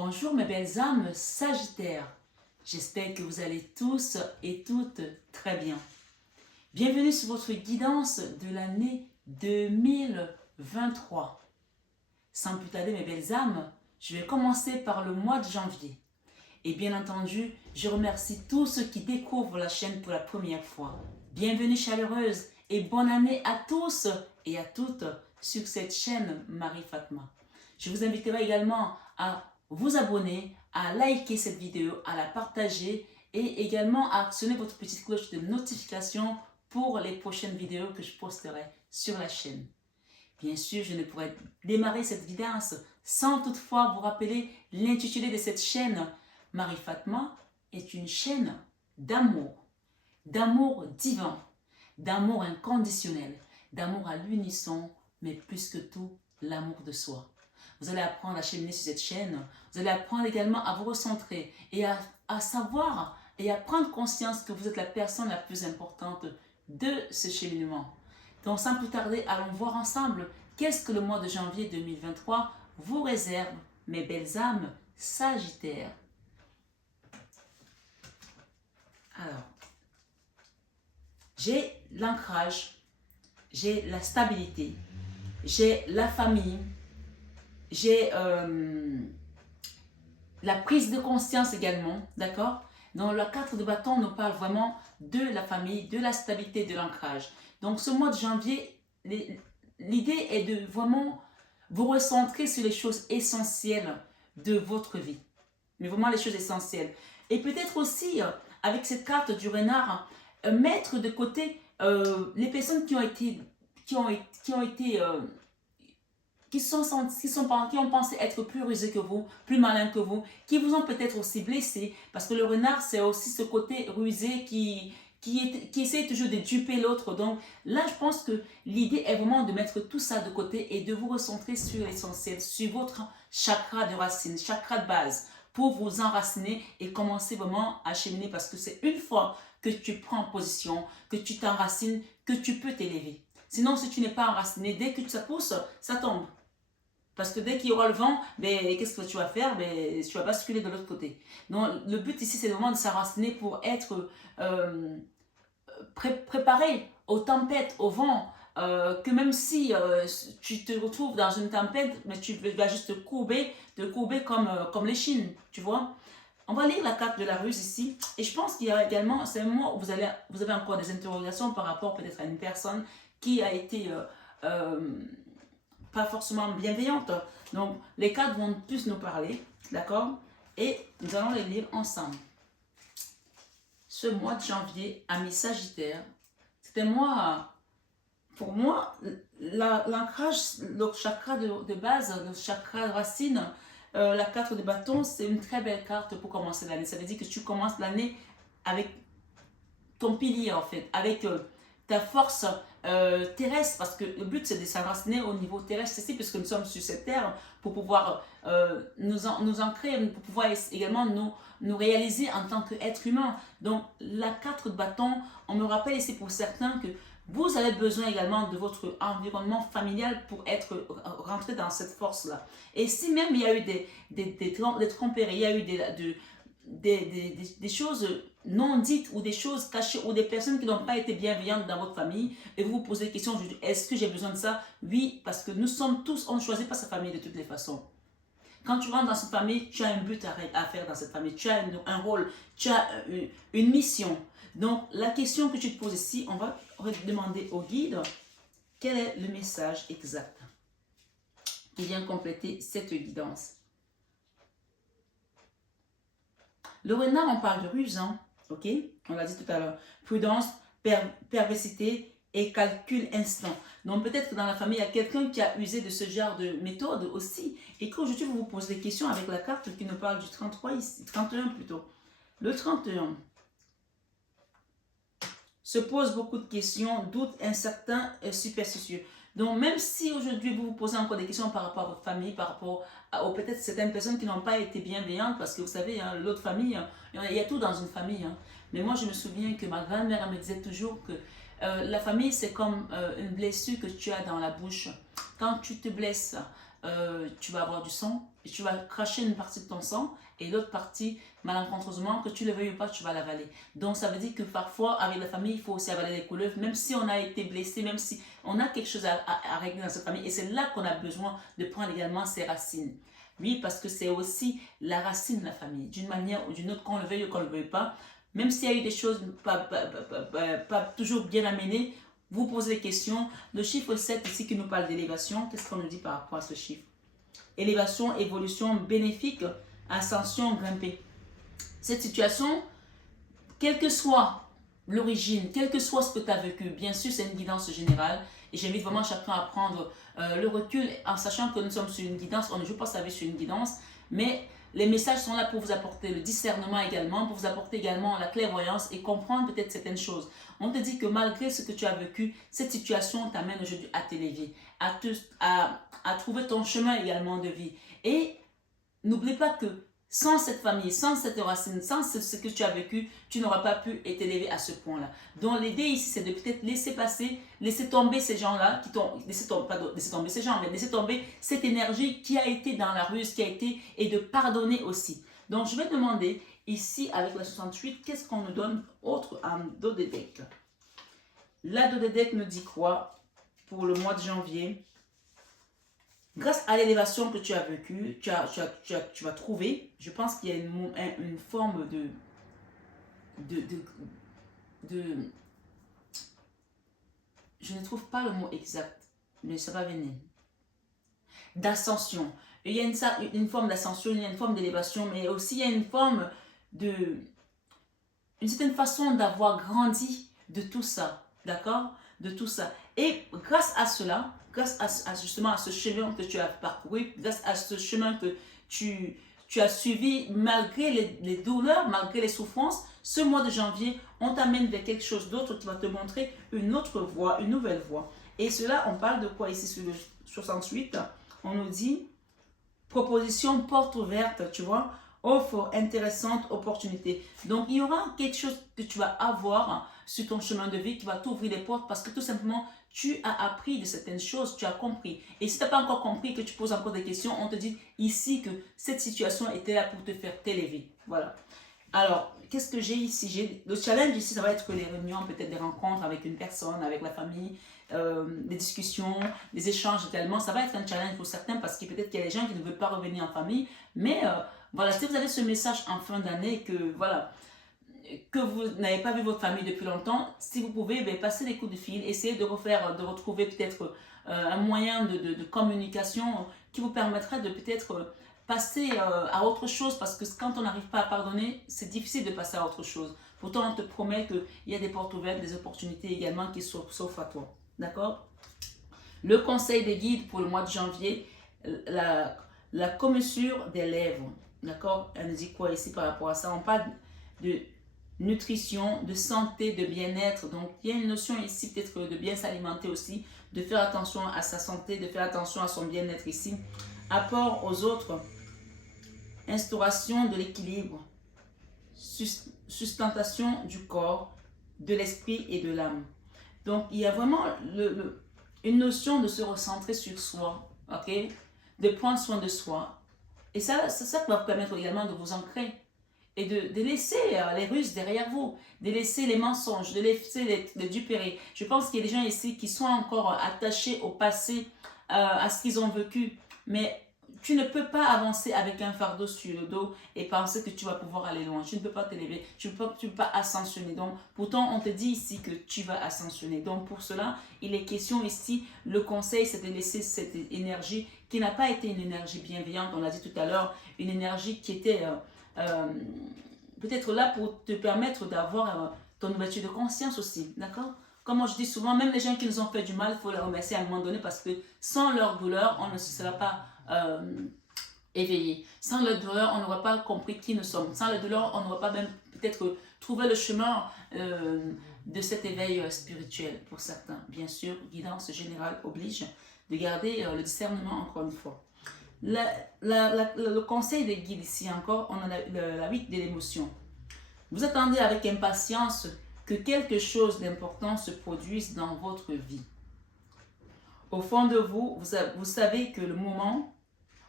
Bonjour mes belles âmes Sagittaires, j'espère que vous allez tous et toutes très bien. Bienvenue sur votre guidance de l'année 2023. Sans plus tarder mes belles âmes, je vais commencer par le mois de janvier. Et bien entendu, je remercie tous ceux qui découvrent la chaîne pour la première fois. Bienvenue chaleureuse et bonne année à tous et à toutes sur cette chaîne Marie Fatma. Je vous inviterai également à vous abonner, à liker cette vidéo, à la partager et également à actionner votre petite cloche de notification pour les prochaines vidéos que je posterai sur la chaîne. Bien sûr, je ne pourrais démarrer cette vidéo sans toutefois vous rappeler l'intitulé de cette chaîne. Marie Fatma est une chaîne d'amour divin, d'amour inconditionnel, d'amour à l'unisson, mais plus que tout, l'amour de soi. Vous allez apprendre à cheminer sur cette chaîne. Vous allez apprendre également à vous recentrer et à savoir et à prendre conscience que vous êtes la personne la plus importante de ce cheminement. Donc sans plus tarder, allons voir ensemble qu'est-ce que le mois de janvier 2023 vous réserve, mes belles âmes Sagittaires. Alors, j'ai l'ancrage, j'ai la stabilité, j'ai la famille, j'ai la prise de conscience également, d'accord? Dans la carte de bâton, on nous parle vraiment de la famille, de la stabilité, de l'ancrage. Donc ce mois de janvier, l'idée est de vraiment vous recentrer sur les choses essentielles de votre vie. Mais vraiment les choses essentielles. Et peut-être aussi, avec cette carte du renard, mettre de côté les personnes qui ont pensé être plus rusés que vous, plus malins que vous, qui vous ont peut-être aussi blessé, parce que le renard, c'est aussi ce côté rusé qui essaie toujours de duper l'autre. Donc là, je pense que l'idée est vraiment de mettre tout ça de côté et de vous recentrer sur l'essentiel, sur votre chakra de racine, chakra de base, pour vous enraciner et commencer vraiment à cheminer, parce que c'est une fois que tu prends position, que tu t'enracines, que tu peux t'élever. Sinon, si tu n'es pas enraciné, dès que ça pousse, ça tombe. Parce que dès qu'il y aura le vent, qu'est-ce que tu vas faire? Tu vas basculer de l'autre côté. Donc, le but ici, c'est vraiment de s'enraciner pour être préparé aux tempêtes, au vent. Que même si tu te retrouves dans une tempête, mais tu vas juste te courber comme l'échine, tu vois. On va lire la carte de la ruse ici. Et je pense qu'il y a également, c'est un moment où vous avez encore des interrogations par rapport peut-être à une personne qui a été pas forcément bienveillante. Donc, les cartes vont plus nous parler, d'accord? Et nous allons les lire ensemble. Ce mois de janvier, amis Sagittaires, c'était moi, pour moi, l'ancrage, le chakra de base, le chakra de racine, la carte de bâton, c'est une très belle carte pour commencer l'année. Ça veut dire que tu commences l'année avec ton pilier en fait, avec ta force terrestre, parce que le but c'est de s'enraciner au niveau terrestre ici, puisque nous sommes sur cette terre, pour pouvoir nous ancrer, pour pouvoir également nous réaliser en tant qu'être humain. Donc la carte de bâton, on me rappelle ici pour certains que vous avez besoin également de votre environnement familial pour être rentré dans cette force-là. Et si même il y a eu des tromperies, il y a eu des choses non dites ou des choses cachées ou des personnes qui n'ont pas été bienveillantes dans votre famille, et vous vous posez la question, est-ce que j'ai besoin de ça? Oui, parce que nous sommes tous, on ne choisit pas sa famille de toutes les façons. Quand tu rentres dans cette famille, tu as un but à faire dans cette famille, tu as un rôle, tu as une mission. Donc la question que tu te poses ici, on va demander au guide quel est le message exact qui vient compléter cette guidance. Le renard, on parle de ruse, hein? Ok? On l'a dit tout à l'heure. Prudence, perversité et calcul instant. Donc peut-être que dans la famille, il y a quelqu'un qui a usé de ce genre de méthode aussi. Et qu'aujourd'hui, vous vous posez des questions avec la carte qui nous parle du 33 ici, 31 plutôt. Le 31 se pose beaucoup de questions, doutes, incertains et superstitieux. Donc même si aujourd'hui vous vous posez encore des questions par rapport à votre famille, par rapport à peut-être certaines personnes qui n'ont pas été bienveillantes, parce que vous savez, hein, l'autre famille, hein, il y a tout dans une famille. Hein. Mais moi je me souviens que ma grand-mère me disait toujours que la famille c'est comme une blessure que tu as dans la bouche. Quand tu te blesses, tu vas avoir du sang. et tu vas cracher une partie de ton sang et l'autre partie, malencontreusement, que tu le veuilles ou pas, tu vas l'avaler. Donc ça veut dire que parfois, avec la famille, il faut aussi avaler les couleuvres, même si on a été blessé, même si on a quelque chose à régler dans cette famille. Et c'est là qu'on a besoin de prendre également ses racines. Oui, parce que c'est aussi la racine de la famille, d'une manière ou d'une autre, qu'on le veuille ou qu'on ne le veuille pas. Même s'il y a eu des choses pas toujours bien amenées, vous posez des questions. Le chiffre 7 ici qui nous parle d'élévation, qu'est-ce qu'on nous dit par rapport à ce chiffre? Élévation, évolution bénéfique, ascension, grimper. Cette situation, quelle que soit l'origine, quel que soit ce que tu as vécu, bien sûr c'est une guidance générale et j'invite vraiment chacun à prendre le recul en sachant que nous sommes sur une guidance, on ne joue pas sa vie sur une guidance, mais les messages sont là pour vous apporter le discernement également, pour vous apporter également la clairvoyance et comprendre peut-être certaines choses. On te dit que malgré ce que tu as vécu, cette situation t'amène aujourd'hui à t'élever, à trouver ton chemin également de vie. Et n'oublie pas que sans cette famille, sans cette racine, sans ce que tu as vécu, tu n'auras pas pu être élevé à ce point-là. Donc l'idée ici, c'est de peut-être laisser passer, laisser tomber ces gens-là, laisser tomber ces gens, mais laisser tomber cette énergie qui a été dans la ruse, qui a été, et de pardonner aussi. Donc je vais demander ici, avec la 68, qu'est-ce qu'on nous donne autre en dos de deck? La dos de deck nous dit quoi pour le mois de janvier? Grâce à l'élévation que tu as vécue, tu vas trouver, je pense qu'il y a une forme je ne trouve pas le mot exact, mais ça va venir, d'ascension. Il y a une forme d'ascension, il y a une forme d'élévation, mais aussi il y a une forme une certaine façon d'avoir grandi de tout ça, d'accord? De tout ça. Et grâce à cela, grâce justement à ce chemin que tu as parcouru, grâce à ce chemin que tu as suivi, malgré les douleurs, malgré les souffrances, ce mois de janvier, on t'amène vers quelque chose d'autre qui va te montrer une autre voie, une nouvelle voie. Et cela, on parle de quoi ici sur le 68? On nous dit proposition porte ouverte, tu vois, offre intéressante, opportunité. Donc, il y aura quelque chose que tu vas avoir sur ton chemin de vie qui va t'ouvrir les portes parce que tout simplement, tu as appris de certaines choses, tu as compris. Et si tu n'as pas encore compris, que tu poses encore des questions, on te dit ici que cette situation était là pour te faire t'élever. Voilà. Alors, qu'est-ce que j'ai ici? Le challenge ici, ça va être les réunions, peut-être des rencontres avec une personne, avec la famille, des discussions, des échanges également. Ça va être un challenge pour certains parce que peut-être qu'il y a des gens qui ne veulent pas revenir en famille. Mais voilà, si vous avez ce message en fin d'année que voilà, que vous n'avez pas vu votre famille depuis longtemps, si vous pouvez, passer des coups de fil, essayez de retrouver peut-être un moyen de communication qui vous permettra de peut-être passer à autre chose parce que quand on n'arrive pas à pardonner, c'est difficile de passer à autre chose. Pourtant, on te promet qu'il y a des portes ouvertes, des opportunités également qui s'offrent à toi. D'accord? Le conseil des guides pour le mois de janvier, la commissure des lèvres. D'accord? Elle nous dit quoi ici par rapport à ça? On parle de nutrition, de santé, de bien-être. Donc, il y a une notion ici peut-être de bien s'alimenter aussi, de faire attention à sa santé, de faire attention à son bien-être ici. Apport aux autres, instauration de l'équilibre, sustentation du corps, de l'esprit et de l'âme. Donc, il y a vraiment une notion de se recentrer sur soi, ok? De prendre soin de soi. Et ça, c'est ça qui va vous permettre également de vous ancrer et de laisser les ruses derrière vous, de laisser les mensonges, de laisser les duperies. Je pense qu'il y a des gens ici qui sont encore attachés au passé, à ce qu'ils ont vécu, mais tu ne peux pas avancer avec un fardeau sur le dos et penser que tu vas pouvoir aller loin. Tu ne peux pas t'élever, tu ne peux pas ascensionner. Donc, pourtant, on te dit ici que tu vas ascensionner. Donc, pour cela, il est question ici, le conseil, c'est de laisser cette énergie qui n'a pas été une énergie bienveillante, on l'a dit tout à l'heure, une énergie qui était peut-être là pour te permettre d'avoir ton ouverture de conscience aussi, d'accord? Comme moi je dis souvent, même les gens qui nous ont fait du mal, il faut les remercier à un moment donné parce que sans leur douleur, on ne se sera pas éveillé. Sans leur douleur, on n'aura pas compris qui nous sommes. Sans leur douleur, on n'aura pas même peut-être trouvé le chemin de cet éveil spirituel pour certains. Bien sûr, guidance générale oblige de garder le discernement encore une fois. Le conseil des guides ici encore, on a la 8 de l'émotion. Vous attendez avec impatience que quelque chose d'important se produise dans votre vie. Au fond de vous, vous savez que le moment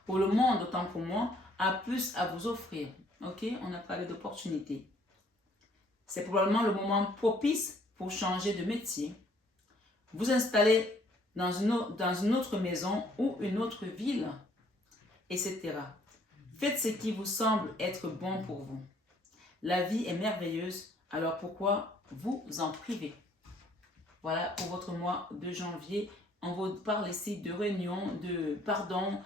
pour le monde, autant pour moi, a plus à vous offrir. Ok, on a parlé d'opportunités. C'est probablement le moment propice pour changer de métier, vous installer dans une autre maison ou une autre ville, etc. Faites ce qui vous semble être bon pour vous. La vie est merveilleuse, alors pourquoi vous en privez? Voilà pour votre mois de janvier. On vous parle ici de réunion, de pardon,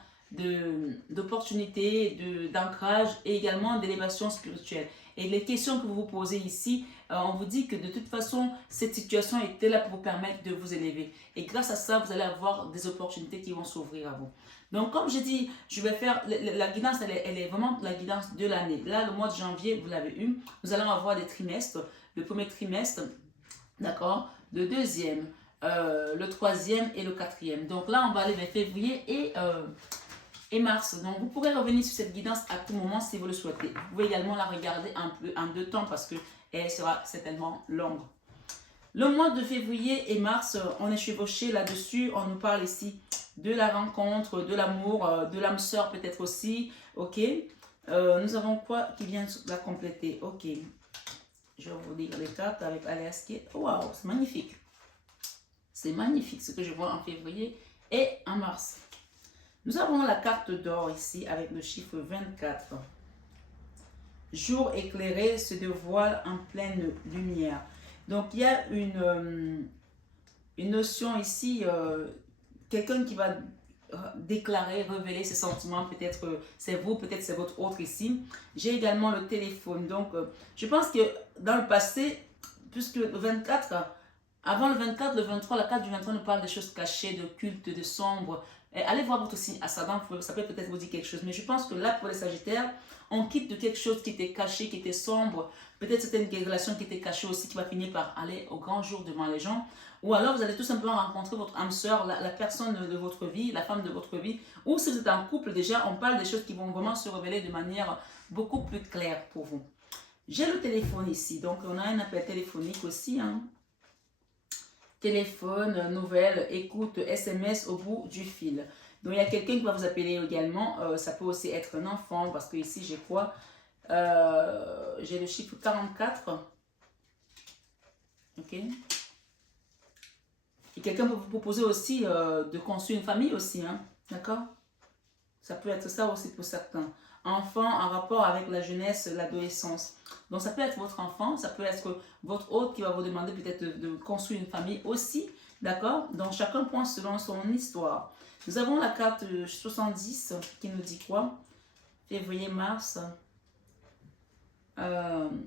d'opportunités, d'ancrage et également d'élévation spirituelle. Et les questions que vous vous posez ici, on vous dit que de toute façon, cette situation était là pour vous permettre de vous élever. Et grâce à ça, vous allez avoir des opportunités qui vont s'ouvrir à vous. Donc, comme je dis, je vais faire, la guidance, elle est vraiment la guidance de l'année. Là, le mois de janvier, vous l'avez eu. Nous allons avoir des trimestres. Le premier trimestre, d'accord, le deuxième, le troisième et le quatrième. Donc là, on va aller vers février et mars. Donc, vous pourrez revenir sur cette guidance à tout moment si vous le souhaitez. Vous pouvez également la regarder un peu en deux temps parce qu'elle sera certainement longue. Le mois de février et mars, on est chevauché là-dessus. On nous parle ici de la rencontre, de l'amour, de l'âme sœur peut-être aussi. Ok. Nous avons quoi qui vient la compléter? Ok. Je vais vous lire les cartes avec Alias qui est... Waouh, c'est magnifique. C'est magnifique ce que je vois en février et en mars. Nous avons la carte d'or ici avec le chiffre 24. Jour éclairé se dévoile en pleine lumière. Donc, il y a une notion ici, quelqu'un qui va déclarer, révéler ses sentiments, peut-être c'est vous, peut-être c'est votre autre ici. J'ai également le téléphone. Donc, je pense que dans le passé, puisque le 24, avant le 24, le 23, la carte du 23 nous parle des choses cachées, de culte, de sombre. Et allez voir votre signe ascendant, ça peut peut-être vous dire quelque chose. Mais je pense que là, pour les Sagittaires, on quitte de quelque chose qui était caché, qui était sombre. Peut-être c'était une relation qui était cachée aussi, qui va finir par aller au grand jour devant les gens. Ou alors, vous allez tout simplement rencontrer votre âme sœur, la personne de votre vie, la femme de votre vie. Ou si vous êtes en couple, déjà, on parle des choses qui vont vraiment se révéler de manière beaucoup plus claire pour vous. J'ai le téléphone ici. Donc, on a un appel téléphonique aussi, hein. Téléphone, nouvelles, écoute, SMS au bout du fil. Donc, il y a quelqu'un qui va vous appeler également. Ça peut aussi être un enfant parce que ici, j'ai quoi? J'ai le chiffre 44. Ok. Et quelqu'un peut vous proposer aussi de construire une famille aussi. Hein? D'accord? Ça peut être ça aussi pour certains. Enfant en rapport avec la jeunesse, l'adolescence. Donc, ça peut être votre enfant, ça peut être votre hôte qui va vous demander peut-être de construire une famille aussi. D'accord? Donc, chacun prend selon son histoire. Nous avons la carte 70 qui nous dit quoi? Février, mars.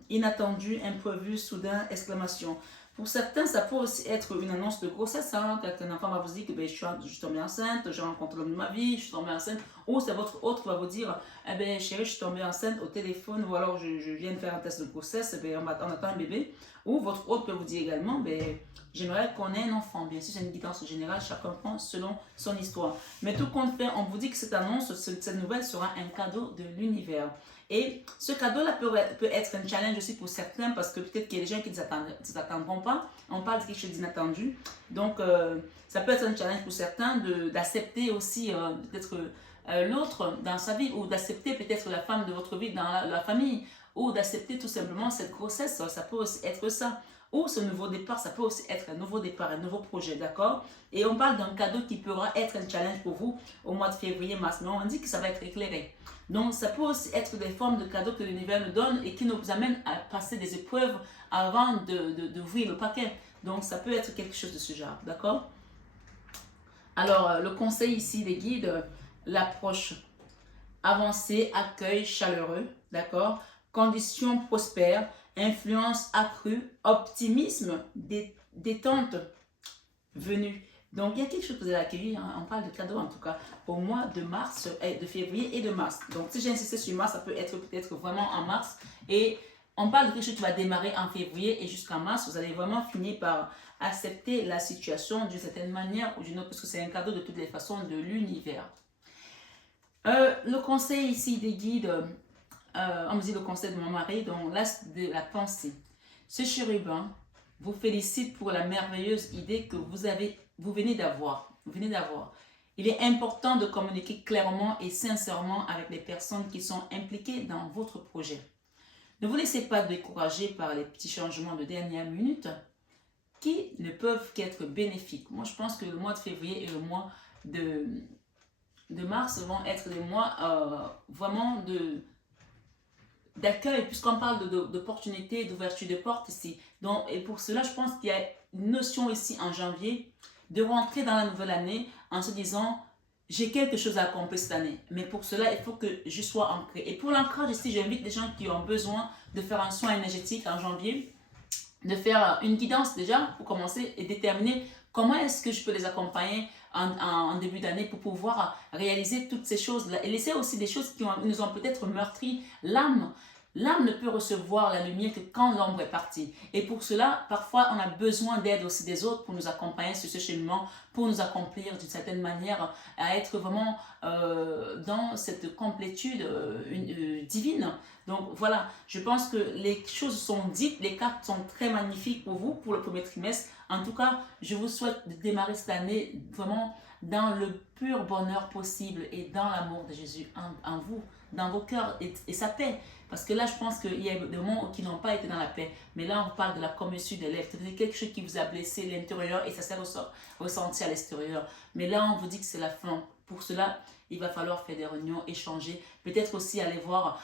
Inattendu, imprévu, soudain, exclamation. Pour certains, ça peut aussi être une annonce de grossesse. Hein, qu'un enfant va vous dire que ben, je suis tombée enceinte, je rencontre l'homme de ma vie, je suis tombée enceinte. Ou c'est votre autre qui va vous dire, eh ben, chérie, je suis tombée enceinte au téléphone, ou alors je viens de faire un test de grossesse, eh ben, on attend un bébé. Ou votre autre peut vous dire également, ben, j'aimerais qu'on ait un enfant. Bien sûr, c'est une guidance générale, chacun prend selon son histoire. Mais tout compte fait, on vous dit que cette annonce, cette nouvelle sera un cadeau de l'univers. Et ce cadeau-là peut être un challenge aussi pour certains parce que peut-être qu'il y a des gens qui ne s'attendront pas. On parle de quelque chose d'inattendu. Donc, ça peut être un challenge pour certains d'accepter aussi peut-être l'autre dans sa vie ou d'accepter peut-être la femme de votre vie dans la famille ou d'accepter tout simplement cette grossesse. Ça peut aussi être ça. Ou ce nouveau départ, ça peut aussi être un nouveau départ, un nouveau projet, d'accord? Et on parle d'un cadeau qui pourra être un challenge pour vous au mois de février, mars. Mais on dit que ça va être éclairé. Donc, ça peut aussi être des formes de cadeaux que l'univers nous donne et qui nous amènent à passer des épreuves avant d'ouvrir le paquet. Donc, ça peut être quelque chose de ce genre, d'accord? Alors, le conseil ici des guides, l'approche avancée, accueil chaleureux, d'accord? Conditions prospères, influence accrue, optimisme, détente venue. Donc, il y a quelque chose que vous allez accueillir, hein? On parle de cadeaux en tout cas, au mois de mars, de février et de mars. Donc, si j'ai insisté sur mars, ça peut être peut-être vraiment en mars. Et on parle de quelque chose qui va démarrer en février et jusqu'en mars. Vous allez vraiment finir par accepter la situation d'une certaine manière ou d'une autre, parce que c'est un cadeau de toutes les façons de l'univers. Le conseil ici des guides, on me dit le conseil de mon mari, donc l'as de la pensée. Ce chérubin vous félicite pour la merveilleuse idée que vous venez d'avoir. Il est important de communiquer clairement et sincèrement avec les personnes qui sont impliquées dans votre projet. Ne vous laissez pas décourager par les petits changements de dernière minute qui ne peuvent qu'être bénéfiques. Moi, je pense que le mois de février et le mois de mars vont être des mois vraiment d'accueil, puisqu'on parle d'opportunités, d'ouverture de portes ici. Donc, et pour cela, je pense qu'il y a une notion ici en janvier de rentrer dans la nouvelle année en se disant, j'ai quelque chose à accomplir cette année. Mais pour cela, il faut que je sois ancré. Et pour l'ancrage ici, j'invite les gens qui ont besoin de faire un soin énergétique en janvier, de faire une guidance déjà pour commencer et déterminer comment est-ce que je peux les accompagner en début d'année pour pouvoir réaliser toutes ces choses-là et laisser aussi des choses qui nous ont peut-être meurtri l'âme. L'âme ne peut recevoir la lumière que quand l'ombre est partie. Et pour cela, parfois, on a besoin d'aide aussi des autres pour nous accompagner sur ce cheminement, pour nous accomplir d'une certaine manière, à être vraiment dans cette complétude divine. Donc voilà, je pense que les choses sont dites, les cartes sont très magnifiques pour vous, pour le premier trimestre. En tout cas, je vous souhaite de démarrer cette année vraiment dans le pur bonheur possible et dans l'amour de Jésus en vous, dans vos cœurs et sa paix. Parce que là, je pense qu'il y a des moments qui n'ont pas été dans la paix. Mais là, on parle de la commissure des lèvres. C'est quelque chose qui vous a blessé l'intérieur et ça s'est ressenti à l'extérieur. Mais là, on vous dit que c'est la fin. Pour cela, il va falloir faire des réunions, échanger. Peut-être aussi aller voir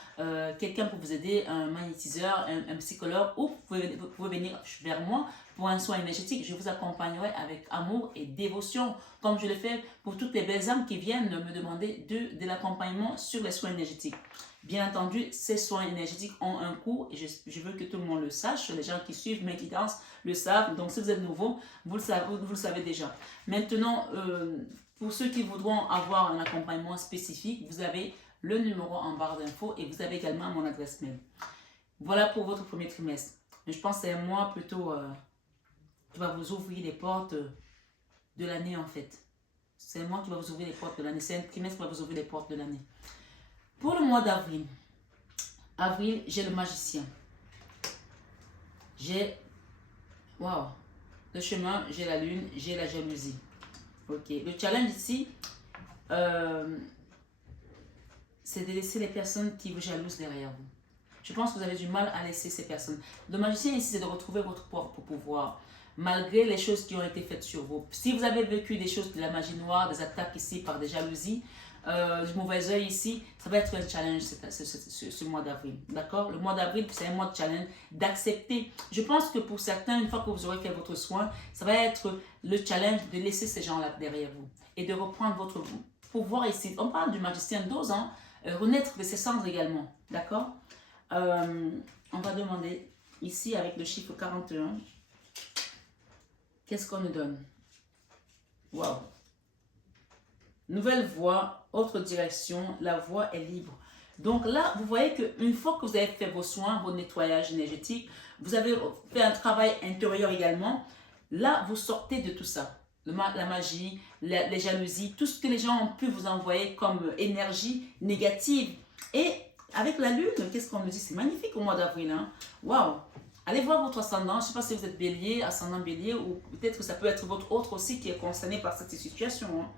quelqu'un pour vous aider, un magnétiseur, un psychologue. Ou vous pouvez venir vers moi pour un soin énergétique. Je vous accompagnerai avec amour et dévotion, comme je le fais pour toutes les belles âmes qui viennent me demander de l'accompagnement sur les soins énergétiques. Bien entendu, ces soins énergétiques ont un coût et je veux que tout le monde le sache. Les gens qui suivent mes guidances le savent. Donc, si vous êtes nouveau, vous le savez déjà. Maintenant, pour ceux qui voudront avoir un accompagnement spécifique, vous avez le numéro en barre d'infos et vous avez également mon adresse mail. Voilà pour votre premier trimestre. Mais je pense que c'est un mois plutôt qui va vous ouvrir les portes de l'année en fait. C'est un mois qui va vous ouvrir les portes de l'année. C'est un trimestre qui va vous ouvrir les portes de l'année. Pour le mois d'avril, j'ai le magicien. J'ai, waouh, le chemin, j'ai la lune, j'ai la jalousie. Ok, le challenge ici, c'est de laisser les personnes qui vous jalousent derrière vous. Je pense que vous avez du mal à laisser ces personnes. Le magicien ici, c'est de retrouver votre propre pouvoir, malgré les choses qui ont été faites sur vous. Si vous avez vécu des choses de la magie noire, des attaques ici par des jalousies, du mauvais œil ici, ça va être un challenge ce mois d'avril. D'accord? Le mois d'avril, c'est un mois de challenge, d'accepter. Je pense que pour certains, une fois que vous aurez fait votre soin, ça va être le challenge de laisser ces gens-là derrière vous et de reprendre votre pouvoir ici. On parle du magicien d'ose, hein, renaître de ses cendres également. D'accord? On va demander ici avec le chiffre 41, qu'est-ce qu'on nous donne? Waouh! Nouvelle voie, autre direction, la voie est libre. Donc là, vous voyez qu'une fois que vous avez fait vos soins, vos nettoyages énergétiques, vous avez fait un travail intérieur également, là, vous sortez de tout ça. La magie, les jalousies, tout ce que les gens ont pu vous envoyer comme énergie négative. Et avec la lune, qu'est-ce qu'on nous dit? C'est magnifique au mois d'avril. Hein? Waouh! Allez voir votre ascendant. Je ne sais pas si vous êtes bélier, ascendant bélier, ou peut-être que ça peut être votre autre aussi qui est concerné par cette situation. Hein?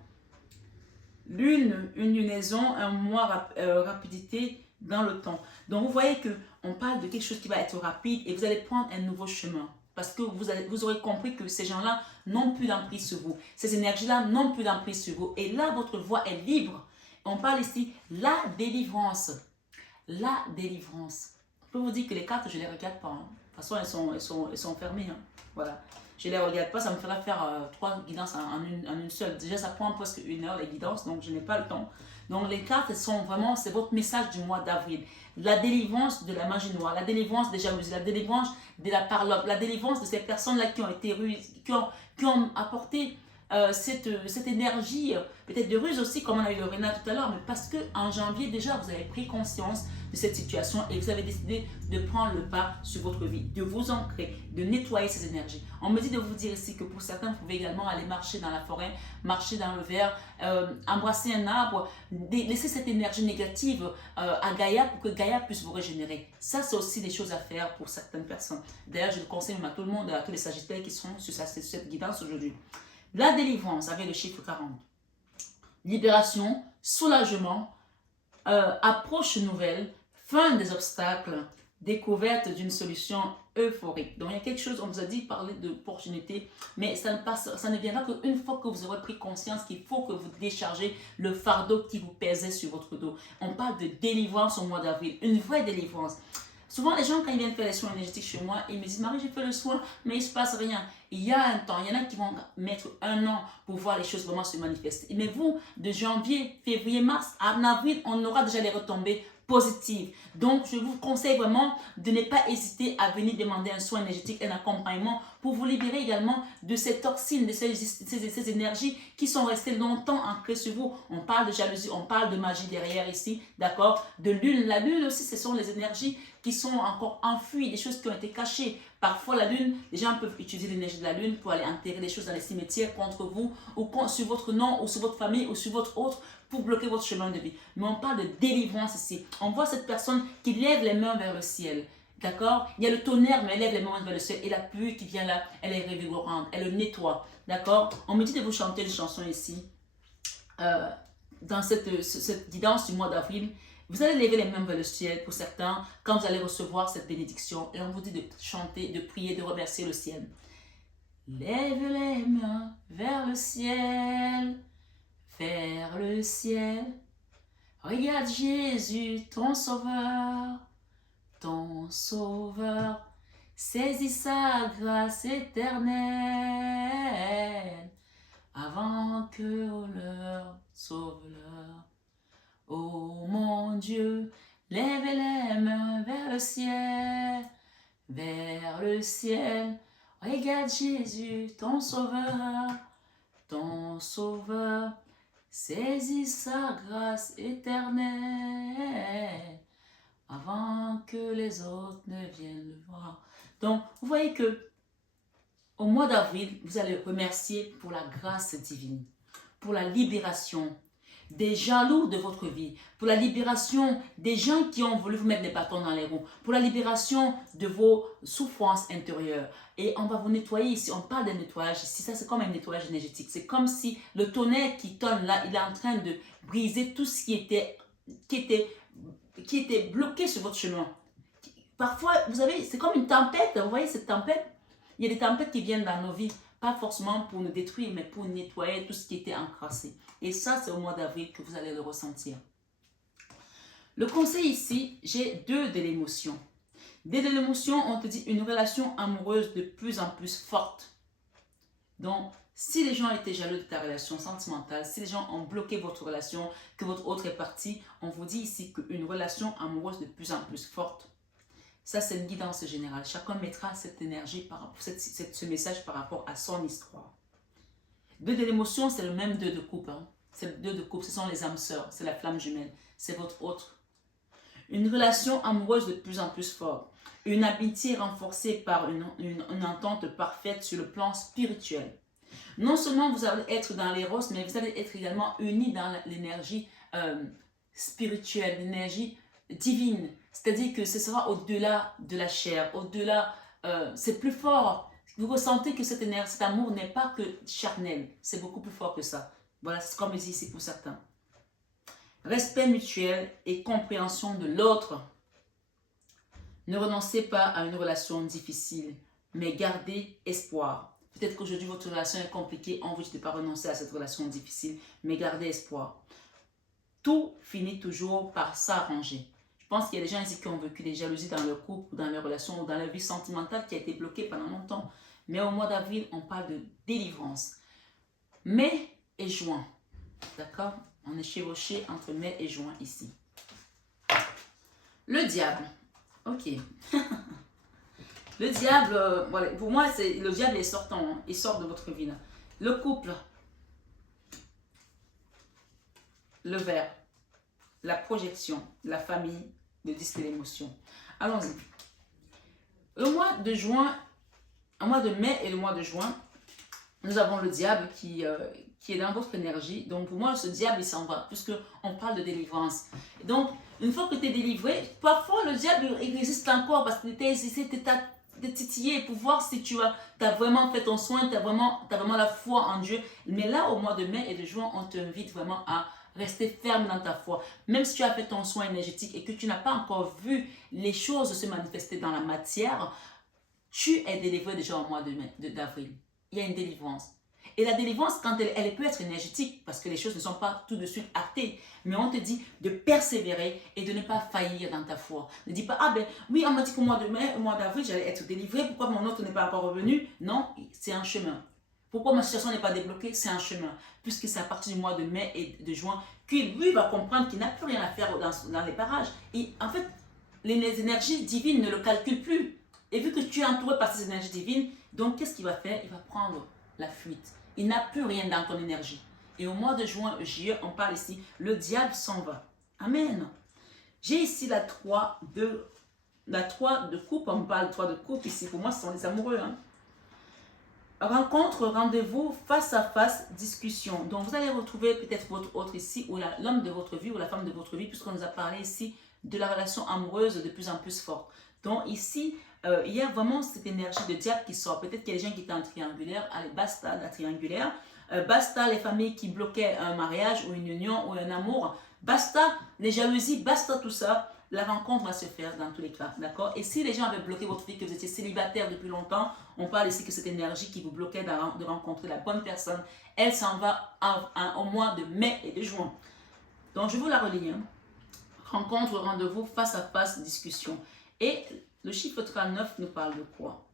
Lune, une lunaison, un mois, rapidité dans le temps. Donc, vous voyez qu'on parle de quelque chose qui va être rapide et vous allez prendre un nouveau chemin. Parce que vous aurez compris que ces gens-là n'ont plus d'emprise sur vous. Ces énergies-là n'ont plus d'emprise sur vous. Et là, votre voie est libre. On parle ici la délivrance. La délivrance. Je peux vous dire que les cartes, je ne les regarde pas. Hein. De toute façon, elles sont fermées. Hein. Voilà. Je ne les regarde pas, ça me ferait faire 3 guidances en une seule. Déjà, ça prend presque 1 heure les guidances, donc je n'ai pas le temps. Donc, les cartes sont vraiment, c'est votre message du mois d'avril. La délivrance de la magie noire, la délivrance des jalousies, la délivrance de la parlotte, la délivrance de ces personnes-là qui ont été ruses, qui ont apporté cette énergie, peut-être de ruse aussi, comme on a eu Lorena tout à l'heure, mais parce qu'en janvier, déjà, vous avez pris conscience de cette situation et vous avez décidé de prendre le pas sur votre vie, de vous ancrer, de nettoyer ces énergies. On me dit de vous dire ici que pour certains, vous pouvez également aller marcher dans la forêt, marcher dans le verre, embrasser un arbre, laisser cette énergie négative à Gaïa pour que Gaïa puisse vous régénérer. Ça, c'est aussi des choses à faire pour certaines personnes. D'ailleurs, je le conseille même à tout le monde, à tous les sagittaires qui sont sur cette guidance aujourd'hui. La délivrance avec le chiffre 40. libération, soulagement, approche nouvelle, fin des obstacles, découverte d'une solution euphorique. Donc, il y a quelque chose, on vous a dit, parler d'opportunité, mais ça ne viendra qu'une fois que vous aurez pris conscience qu'il faut que vous déchargez le fardeau qui vous pesait sur votre dos. On parle de délivrance au mois d'avril, une vraie délivrance. Souvent, les gens, quand ils viennent faire les soins énergétiques chez moi, ils me disent, Marie, j'ai fait le soin, mais il ne se passe rien. Il y a un temps, il y en a qui vont mettre 1 an pour voir les choses vraiment se manifester. Mais vous, de janvier, février, mars, en avril, on aura déjà les retombées positives. Donc, je vous conseille vraiment de ne pas hésiter à venir demander un soin énergétique, un accompagnement pour vous libérer également de ces toxines, de ces énergies qui sont restées longtemps ancrées sur vous. On parle de jalousie, on parle de magie derrière ici, d'accord? De lune. La lune aussi, ce sont les énergies qui sont encore enfouies, des choses qui ont été cachées. Parfois, la lune, les gens peuvent utiliser l'énergie de la lune pour aller enterrer des choses dans les cimetières contre vous, ou sur votre nom, ou sur votre famille, ou sur votre autre, pour bloquer votre chemin de vie. Mais on parle de délivrance ici. On voit cette personne qui lève les mains vers le ciel. D'accord? Il y a le tonnerre, mais elle lève les mains vers le ciel. Et la pluie qui vient là, elle est revigorante, elle le nettoie. D'accord? On me dit de vous chanter une chanson ici. Dans cette guidance du mois d'avril, vous allez lever les mains vers le ciel pour certains quand vous allez recevoir cette bénédiction. Et on vous dit de chanter, de prier, de remercier le ciel. Lève les mains vers le ciel. Vers le ciel, regarde Jésus, ton sauveur, saisis sa grâce éternelle, avant que l'heure sauve-leur. Oh mon Dieu, lève les mains vers le ciel, regarde Jésus, ton sauveur, saisis sa grâce éternelle avant que les autres ne viennent le voir. Donc, vous voyez que au mois d'avril, vous allez remercier pour la grâce divine, pour la libération des jaloux de votre vie, pour la libération des gens qui ont voulu vous mettre des bâtons dans les roues, pour la libération de vos souffrances intérieures. Et on va vous nettoyer ici, on parle de nettoyage ici, ça c'est comme un nettoyage énergétique. C'est comme si le tonnerre qui tonne là, il est en train de briser tout ce qui était bloqué sur votre chemin. Parfois, vous savez, c'est comme une tempête, vous voyez cette tempête? Il y a des tempêtes qui viennent dans nos vies, pas forcément pour nous détruire, mais pour nettoyer tout ce qui était encrassé. Et ça, c'est au mois d'avril que vous allez le ressentir. Le conseil ici, j'ai 2 de l'émotion. Dès de l'émotion, on te dit une relation amoureuse de plus en plus forte. Donc, si les gens étaient jaloux de ta relation sentimentale, si les gens ont bloqué votre relation, que votre autre est parti, on vous dit ici qu'une relation amoureuse de plus en plus forte. Ça, c'est une guidance générale. Chacun mettra cette énergie, ce message par rapport à son histoire. 2 de l'émotion, c'est le même 2 de coupe. Hein. C'est le 2 de coupe, ce sont les âmes sœurs, c'est la flamme jumelle, c'est votre autre. Une relation amoureuse de plus en plus forte. Une amitié renforcée par une entente parfaite sur le plan spirituel. Non seulement vous allez être dans l'éros, mais vous allez être également unis dans l'énergie spirituelle, l'énergie divine. C'est-à-dire que ce sera au-delà de la chair, au-delà, c'est plus fort. Vous ressentez que cette énergie, cet amour n'est pas que charnel, c'est beaucoup plus fort que ça. Voilà, c'est comme je dis ici pour certains. Respect mutuel et compréhension de l'autre. Ne renoncez pas à une relation difficile, mais gardez espoir. Peut-être qu'aujourd'hui, votre relation est compliquée, on vous dit de ne pas renoncer à cette relation difficile, mais gardez espoir. Tout finit toujours par s'arranger. Je pense qu'il y a des gens ici qui ont vécu des jalousies dans leur couple, dans leur relation, ou dans leur vie sentimentale qui a été bloquée pendant longtemps. Mais au mois d'avril, on parle de délivrance. Mai et juin. D'accord? On est chevauché entre mai et juin ici. Le diable. Ok. Le diable, voilà, pour moi, le diable est sortant. Hein, il sort de votre vie. Là. Le couple. Le verre. La projection. La famille. Le disque de l'émotion. Allons-y. Le mois de juin, un mois de mai et le mois de juin, nous avons le diable qui est dans votre énergie. Donc pour moi, ce diable, il s'en va, puisqu'on parle de délivrance. Donc, une fois que tu es délivré, parfois le diable, il résiste encore parce qu'il était te titiller pour voir si tu as vraiment fait ton soin, tu as vraiment la foi en Dieu. Mais là, au mois de mai et de juin, on t'invite vraiment à rester ferme dans ta foi. Même si tu as fait ton soin énergétique et que tu n'as pas encore vu les choses se manifester dans la matière, tu es délivré déjà au mois d'avril. Il y a une délivrance. Et la délivrance, quand elle peut être énergétique, parce que les choses ne sont pas tout de suite actées, mais on te dit de persévérer et de ne pas faillir dans ta foi. Ne dis pas, ah ben oui, on m'a dit qu'au mois de mai, au mois d'avril, j'allais être délivré, pourquoi mon autre n'est pas encore revenu? Non, c'est un chemin. Pourquoi ma situation n'est pas débloquée? C'est un chemin. Puisque c'est à partir du mois de mai et de juin qu'il, lui, va comprendre qu'il n'a plus rien à faire dans les parages. Et en fait, les énergies divines ne le calculent plus. Et vu que tu es entouré par ces énergies divines, donc qu'est-ce qu'il va faire? Il va prendre la fuite. Il n'a plus rien dans ton énergie. Et au mois de juin, juillet, on parle ici, le diable s'en va. Amen. J'ai ici la 3 de coupe. On parle de 3 de coupe ici. Pour moi, ce sont les amoureux. Hein. Rencontre, rendez-vous, face à face, discussion. Donc, vous allez retrouver peut-être votre autre ici, ou l'homme de votre vie, ou la femme de votre vie, puisqu'on nous a parlé ici de la relation amoureuse de plus en plus forte. Donc, ici, il y a vraiment cette énergie de diable qui sort. Peut-être qu'il y a des gens qui étaient en triangulaire. Allez, basta la triangulaire. Basta les familles qui bloquaient un mariage ou une union ou un amour. Basta les jalousies, basta tout ça. La rencontre va se faire dans tous les cas, d'accord? Et si les gens avaient bloqué votre vie, que vous étiez célibataire depuis longtemps, on parle ici que cette énergie qui vous bloquait de rencontrer la bonne personne, elle s'en va au mois de mai et de juin. Donc, je vous la relis. Hein. Rencontre, rendez-vous, face à face, discussion. Et le chiffre 39 nous parle de quoi?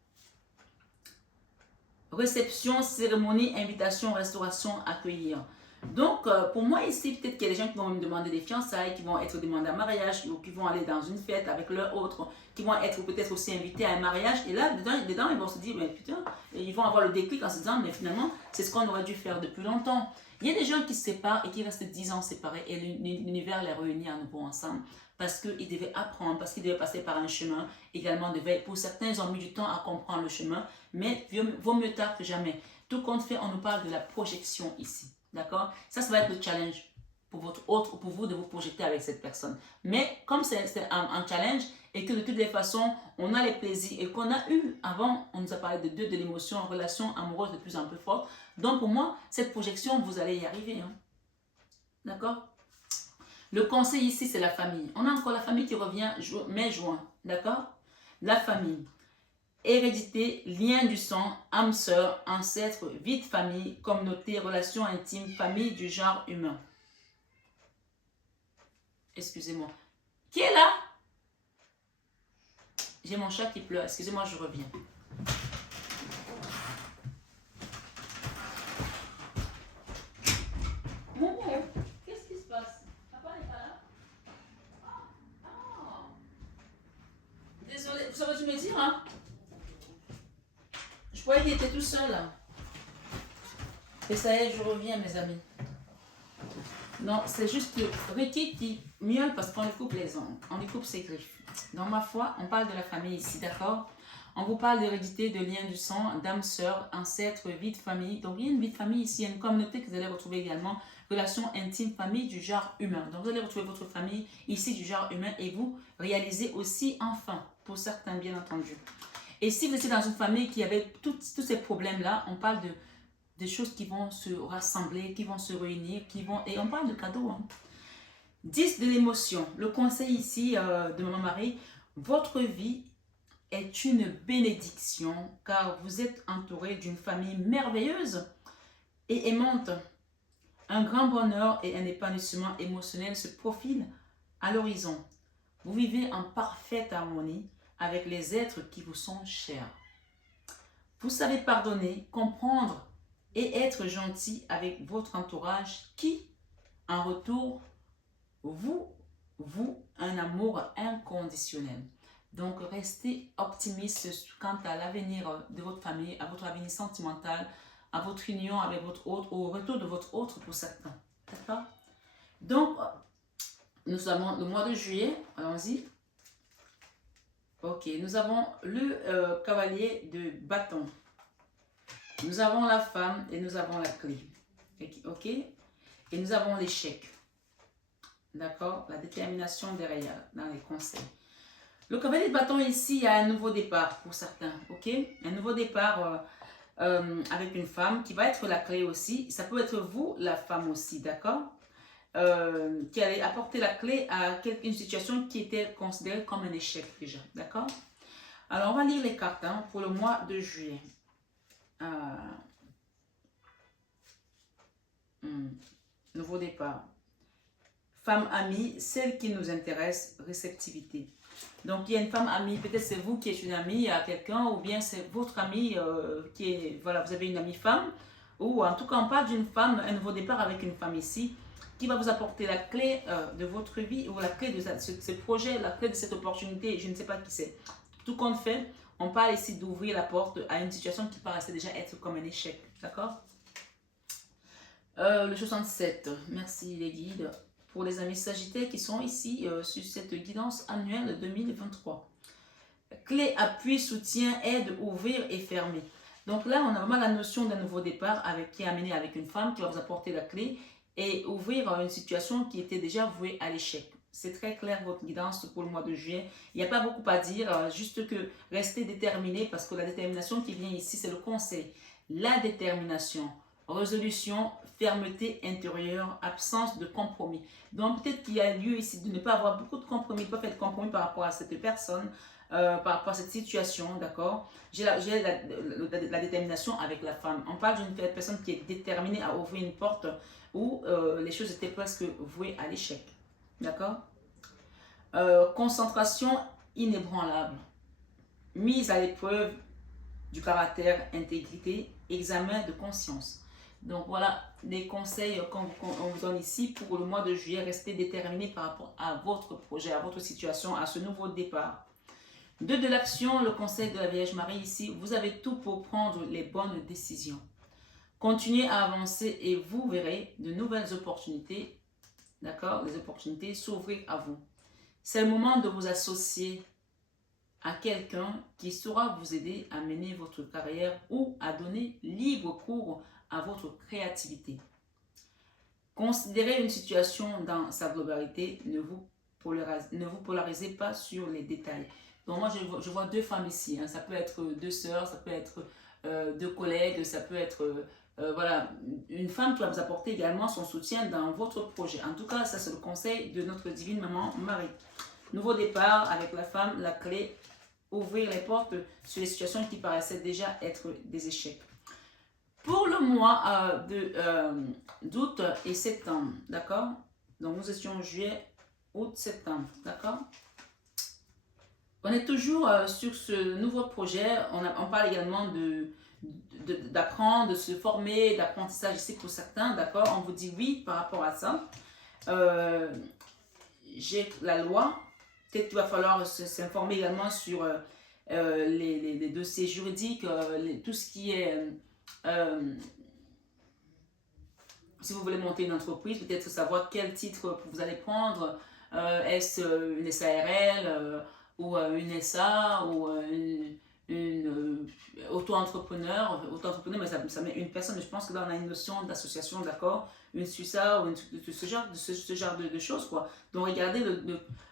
Réception, cérémonie, invitation, restauration, accueillir. Donc, pour moi ici, peut-être qu'il y a des gens qui vont me demander des fiançailles, qui vont être demandés en mariage, ou qui vont aller dans une fête avec leur autre, qui vont être peut-être aussi invités à un mariage. Et là, dedans ils vont se dire, mais putain, ils vont avoir le déclic en se disant, mais finalement, c'est ce qu'on aurait dû faire depuis longtemps. Il y a des gens qui se séparent et qui restent 10 ans séparés et l'univers les réunit à nouveau ensemble. Parce qu'ils devaient apprendre, parce qu'ils devaient passer par un chemin. Également, pour certains, ils ont mis du temps à comprendre le chemin, mais vaut mieux tard que jamais. Tout compte fait, on nous parle de la projection ici. D'accord? Ça va être le challenge pour votre autre ou pour vous de vous projeter avec cette personne. Mais comme c'est un challenge et que de toutes les façons, on a les plaisirs et qu'on a eu avant, on nous a parlé de l'émotion, en relation amoureuse de plus en plus forte. Donc pour moi, cette projection, vous allez y arriver. Hein? D'accord? Le conseil ici, c'est la famille. On a encore la famille qui revient mai-juin. D'accord? La famille. Hérédité, lien du sang, âme sœur, ancêtre, vie de famille, communauté, relation intime, famille du genre humain. Excusez-moi. Qui est là? J'ai mon chat qui pleure. Excusez-moi, je reviens. Qu'est-ce qui se passe? Papa n'est pas là? Désolée, vous auriez dû me dire, hein? Je croyais qu'il était tout seul là. Et ça y est, je reviens, mes amis. Non, c'est juste que Ricky qui miaule parce qu'on lui coupe les ongles. On lui coupe ses griffes. Dans ma foi, on parle de la famille ici, d'accord? On vous parle d'hérédité, de lien du sang, d'âme sœur, ancêtre, vie de famille. Donc, il y a une vie de famille ici, il y a une communauté que vous allez retrouver également. Relation intime, famille du genre humain. Donc, vous allez retrouver votre famille ici du genre humain et vous réalisez aussi enfant, pour certains, bien entendu. Et si vous étiez dans une famille qui avait tous ces problèmes-là, on parle des choses qui vont se rassembler, qui vont se réunir, et on parle de cadeaux. Hein. 10 de l'émotion. Le conseil ici de Maman Marie, votre vie est une bénédiction car vous êtes entouré d'une famille merveilleuse et aimante. Un grand bonheur et un épanouissement émotionnel se profilent à l'horizon. Vous vivez en parfaite harmonie avec les êtres qui vous sont chers. Vous savez pardonner, comprendre et être gentil avec votre entourage qui, en retour, vous un amour inconditionnel. Donc, restez optimiste quant à l'avenir de votre famille, à votre avenir sentimental, à votre union avec votre autre, au retour de votre autre pour certains. D'accord? Donc, nous avons le mois de juillet, allons-y. Ok, nous avons le cavalier de bâton. Nous avons la femme et nous avons la clé. Ok? Et nous avons l'échec. D'accord? La détermination derrière, dans les conseils. Le cavalier de bâton ici, il y a un nouveau départ pour certains, ok? Un nouveau départ avec une femme qui va être la clé aussi. Ça peut être vous, la femme aussi, d'accord? Qui allait apporter la clé à une situation qui était considérée comme un échec déjà, d'accord? Alors, on va lire les cartes hein, pour le mois de juillet. Nouveau départ. Femme amie, celle qui nous intéresse, réceptivité. Donc, il y a une femme amie, peut-être c'est vous qui êtes une amie à quelqu'un, ou bien c'est votre amie qui est, voilà, vous avez une amie femme, ou en tout cas, on parle d'une femme, un nouveau départ avec une femme ici, qui va vous apporter la clé de votre vie, ou la clé de ce projet, la clé de cette opportunité, je ne sais pas qui c'est. Tout compte fait, on parle ici d'ouvrir la porte à une situation qui paraissait déjà être comme un échec, d'accord? Le 67, merci les guides. Pour les amis sagittaires qui sont ici sur cette guidance annuelle 2023. Clé, appui, soutien, aide, ouvrir et fermer. Donc là, on a vraiment la notion d'un nouveau départ qui est amené avec une femme qui va vous apporter la clé et ouvrir une situation qui était déjà vouée à l'échec. C'est très clair votre guidance pour le mois de juillet. Il n'y a pas beaucoup à dire, juste que restez déterminé parce que la détermination qui vient ici, c'est le conseil. La détermination, résolution, fermeté intérieure, absence de compromis. Donc peut-être qu'il y a lieu ici de ne pas avoir beaucoup de compromis, pas faire de compromis par rapport à cette personne, par rapport à cette situation, d'accord? J'ai la détermination avec la femme. On parle d'une personne qui est déterminée à ouvrir une porte où les choses étaient presque vouées à l'échec, d'accord? Concentration inébranlable, mise à l'épreuve du caractère, intégrité, examen de conscience. Donc voilà les conseils qu'on vous donne ici pour le mois de juillet. Restez déterminé par rapport à votre projet, à votre situation, à ce nouveau départ. 2 de l'action, le conseil de la Vierge Marie ici. Vous avez tout pour prendre les bonnes décisions. Continuez à avancer et vous verrez de nouvelles opportunités, d'accord? Les opportunités s'ouvrir à vous. C'est le moment de vous associer à quelqu'un qui saura vous aider à mener votre carrière ou à donner libre cours à votre créativité. Considérez une situation dans sa globalité, ne vous polarisez pas sur les détails. Donc moi je vois 2 femmes ici, hein. Ça peut être 2 sœurs, ça peut être 2 collègues, ça peut être voilà, une femme qui va vous apporter également son soutien dans votre projet. En tout cas, ça c'est le conseil de notre divine maman Marie. Nouveau départ avec la femme, la clé, ouvrir les portes sur les situations qui paraissaient déjà être des échecs. Pour le mois d'août et septembre, d'accord? Donc nous étions en juillet, août, septembre, d'accord? On est toujours sur ce nouveau projet. On parle également d'apprendre, de se former, d'apprentissage ici pour certains, d'accord? On vous dit oui par rapport à ça. J'ai la loi. Peut-être qu'il va falloir s'informer également sur les dossiers juridiques, tout ce qui est... si vous voulez monter une entreprise, peut-être savoir quel titre vous allez prendre. Est-ce une SARL ou une SA ou une auto-entrepreneur, mais ça met une personne, mais je pense que là on a une notion d'association, d'accord, une SUSA ou ce genre de choses, quoi. Donc regardez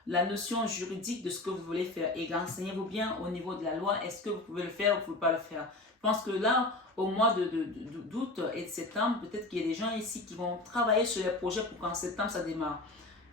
la notion juridique de ce que vous voulez faire et renseignez-vous bien au niveau de la loi, est-ce que vous pouvez le faire ou vous ne pouvez pas le faire. Je pense que là, au mois d'août et de septembre, peut-être qu'il y a des gens ici qui vont travailler sur les projets pour qu'en septembre ça démarre.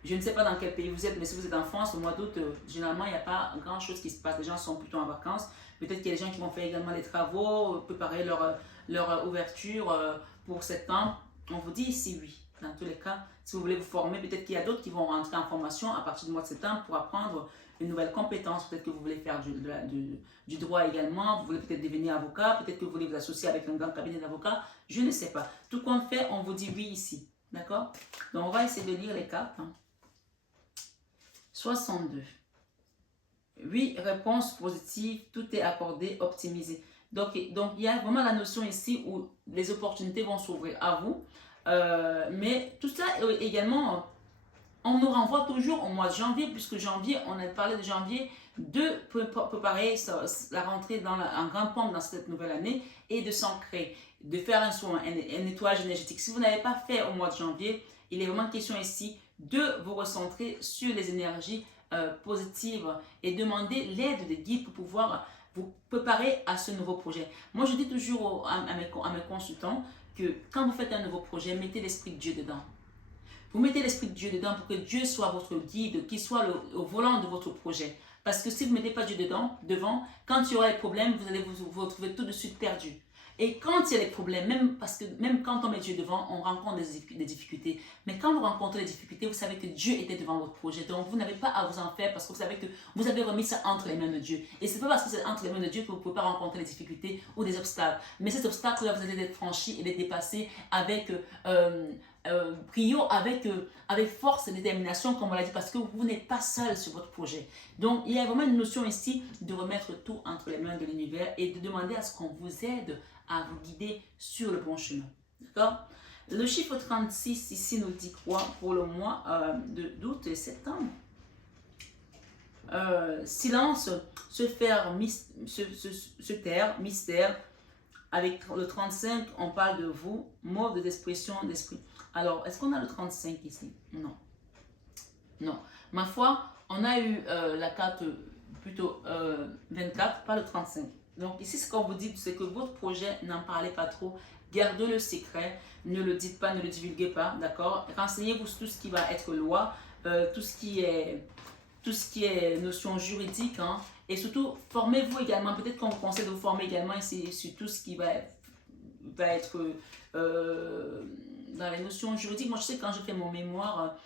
Je ne sais pas dans quel pays vous êtes, mais si vous êtes en France, au mois d'août, généralement, il n'y a pas grand-chose qui se passe. Les gens sont plutôt en vacances. Peut-être qu'il y a des gens qui vont faire également les travaux, préparer leur ouverture pour septembre. On vous dit ici oui. Dans tous les cas, si vous voulez vous former, peut-être qu'il y a d'autres qui vont rentrer en formation à partir du mois de septembre pour apprendre une nouvelle compétence. Peut-être que vous voulez faire du droit également. Vous voulez peut-être devenir avocat. Peut-être que vous voulez vous associer avec un grand cabinet d'avocats. Je ne sais pas. Tout compte fait, on vous dit oui ici. D'accord? Donc, on va essayer de lire les cartes. 62. 8 réponses positives, tout est accordé, optimisé. Donc, il y a vraiment la notion ici où les opportunités vont s'ouvrir à vous. Mais tout ça également, on nous renvoie toujours au mois de janvier, puisque janvier, on a parlé de janvier, de préparer la rentrée en grande pompe dans cette nouvelle année et de s'ancrer, de faire un soin, un nettoyage énergétique. Si vous n'avez pas fait au mois de janvier, il est vraiment question ici de vous recentrer sur les énergies positive et demandez l'aide des guides pour pouvoir vous préparer à ce nouveau projet. Moi, je dis toujours à mes consultants que quand vous faites un nouveau projet, mettez l'Esprit de Dieu dedans. Vous mettez l'Esprit de Dieu dedans pour que Dieu soit votre guide, qu'il soit au volant de votre projet. Parce que si vous ne mettez pas Dieu devant, quand il y aura des problèmes, vous allez vous retrouver tout de suite perdu. Et quand il y a des problèmes, parce que même quand on met Dieu devant, on rencontre des difficultés. Mais quand vous rencontrez des difficultés, vous savez que Dieu était devant votre projet. Donc vous n'avez pas à vous en faire parce que vous savez que vous avez remis ça entre les mains de Dieu. Et ce n'est pas parce que c'est entre les mains de Dieu que vous ne pouvez pas rencontrer des difficultés ou des obstacles. Mais ces obstacles-là, vous allez être franchis et les dépasser avec brio, avec force et détermination, comme on l'a dit, parce que vous n'êtes pas seul sur votre projet. Donc il y a vraiment une notion ici de remettre tout entre les mains de l'univers et de demander à ce qu'on vous aide à vous guider sur le bon chemin. D'accord? Le chiffre 36 ici nous dit quoi pour le mois d'août et septembre? Silence, se taire, mystère. Avec le 35, on parle de vous, mode d'expression d'esprit. Alors, est-ce qu'on a le 35 ici? Non. Non. Ma foi, on a eu la carte plutôt 24, pas le 35. Donc ici, ce qu'on vous dit, c'est que votre projet, n'en parlez pas trop, gardez le secret, ne le dites pas, ne le divulguez pas, d'accord? Renseignez-vous sur tout ce qui va être loi, tout ce qui est notion juridique, hein, et surtout, formez-vous également, peut-être qu'on vous conseille de vous former également ici, sur tout ce qui va être dans les notions juridiques. Moi, je sais que quand je fais mon mémoire,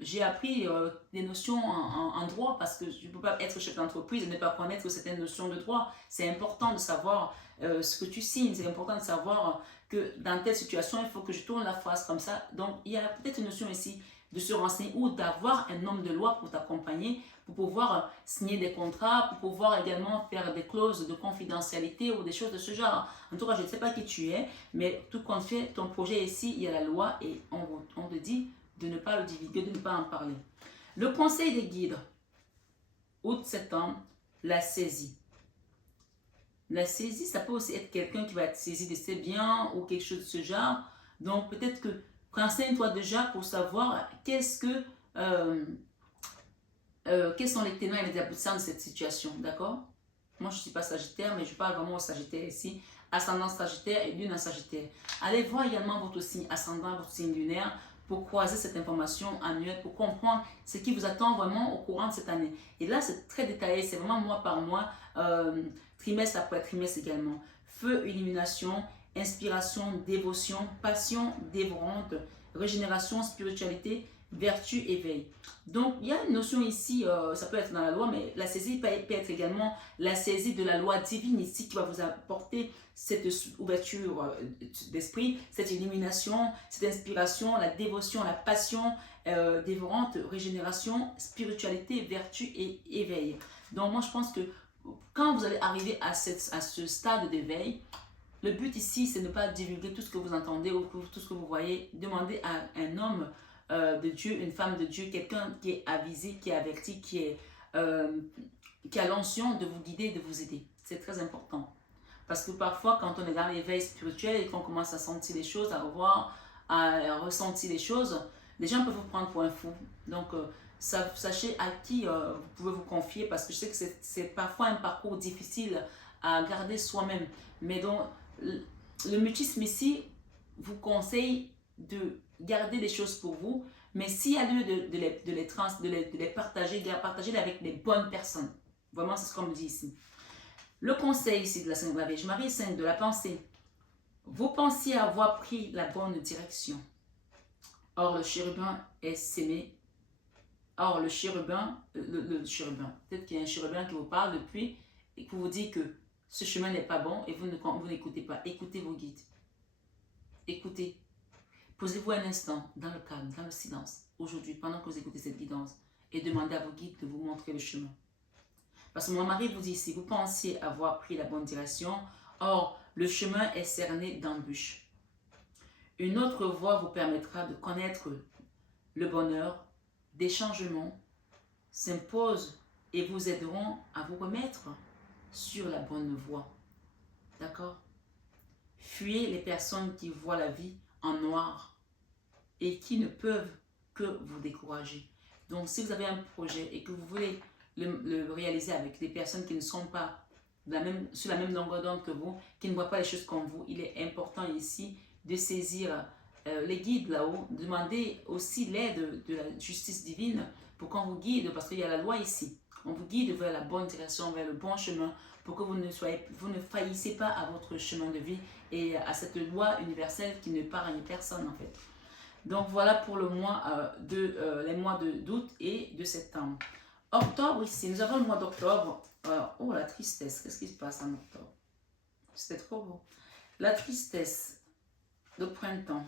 j'ai appris des notions en droit parce que je ne peux pas être chef d'entreprise et ne pas connaître certaines notions de droit. C'est important de savoir ce que tu signes, c'est important de savoir que dans telle situation, il faut que je tourne la phrase comme ça. Donc, il y a peut-être une notion ici de se renseigner ou d'avoir un homme de loi pour t'accompagner, pour pouvoir signer des contrats, pour pouvoir également faire des clauses de confidentialité ou des choses de ce genre. En tout cas, je ne sais pas qui tu es, mais tout compte fait, ton projet ici, il y a la loi et on te dit de ne pas le divulguer, de ne pas en parler. Le conseil des guides, août-septembre, la saisie. La saisie, ça peut aussi être quelqu'un qui va être saisi de ses biens ou quelque chose de ce genre. Donc, peut-être que renseigne-toi déjà pour savoir quels sont les tenants et les aboutissants de cette situation, d'accord? Moi, je ne suis pas Sagittaire, mais je parle vraiment au Sagittaire ici. Ascendant Sagittaire et lune en Sagittaire. Allez voir également votre signe ascendant, votre signe lunaire, pour croiser cette information annuelle, pour comprendre ce qui vous attend vraiment au courant de cette année. Et là, c'est très détaillé, c'est vraiment mois par mois, trimestre après trimestre également. Feu, illumination, inspiration, dévotion, passion dévorante, régénération, spiritualité, vertu, éveil. Donc, il y a une notion ici, ça peut être dans la loi, mais la saisie peut être également la saisie de la loi divine ici qui va vous apporter cette ouverture d'esprit, cette illumination, cette inspiration, la dévotion, la passion dévorante, régénération, spiritualité, vertu et éveil. Donc, moi, je pense que quand vous allez arriver à ce stade d'éveil, le but ici, c'est de ne pas divulguer tout ce que vous entendez ou tout ce que vous voyez. Demandez à un homme de Dieu, une femme de Dieu, quelqu'un qui est avisé, qui est averti, qui a l'onction de vous guider, de vous aider. C'est très important. Parce que parfois, quand on est dans l'éveil spirituel et qu'on commence à sentir les choses, à revoir, à ressentir les choses, les gens peuvent vous prendre pour un fou. Donc, sachez à qui vous pouvez vous confier parce que je sais que c'est parfois un parcours difficile à garder soi-même. Mais donc, le mutisme ici vous conseille de garder des choses pour vous, mais s'il y a lieu de les partager, partagez-les avec les bonnes personnes. Vraiment, c'est ce qu'on me dit ici. Le conseil ici de la Sainte Vierge Marie, c'est de la pensée. Vous pensiez avoir pris la bonne direction. Or, le chérubin est sémé. Or, le chérubin, peut-être qu'il y a un chérubin qui vous parle depuis et qui vous dit que ce chemin n'est pas bon et vous n'écoutez pas. Écoutez vos guides. Écoutez. Posez-vous un instant dans le calme, dans le silence, aujourd'hui, pendant que vous écoutez cette guidance, et demandez à vos guides de vous montrer le chemin. Parce que mon mari vous dit ici, vous pensiez avoir pris la bonne direction, or le chemin est cerné d'embûches. Une autre voie vous permettra de connaître le bonheur, des changements s'imposent et vous aideront à vous remettre sur la bonne voie. D'accord? Fuyez les personnes qui voient la vie en noir et qui ne peuvent que vous décourager. Donc, si vous avez un projet et que vous voulez le réaliser avec des personnes qui ne sont pas sur la même longueur d'onde que vous, qui ne voient pas les choses comme vous, il est important ici de saisir les guides là-haut, demander aussi l'aide de la justice divine pour qu'on vous guide, parce qu'il y a la loi ici. On vous guide vers la bonne direction, vers le bon chemin, pour que vous ne faillissez pas à votre chemin de vie et à cette loi universelle qui ne épargne personne en fait. Donc voilà pour le mois les mois d'août et de septembre. Octobre ici, nous avons le mois d'octobre. Oh la tristesse, qu'est-ce qui se passe en octobre? C'était trop beau. La tristesse, le printemps.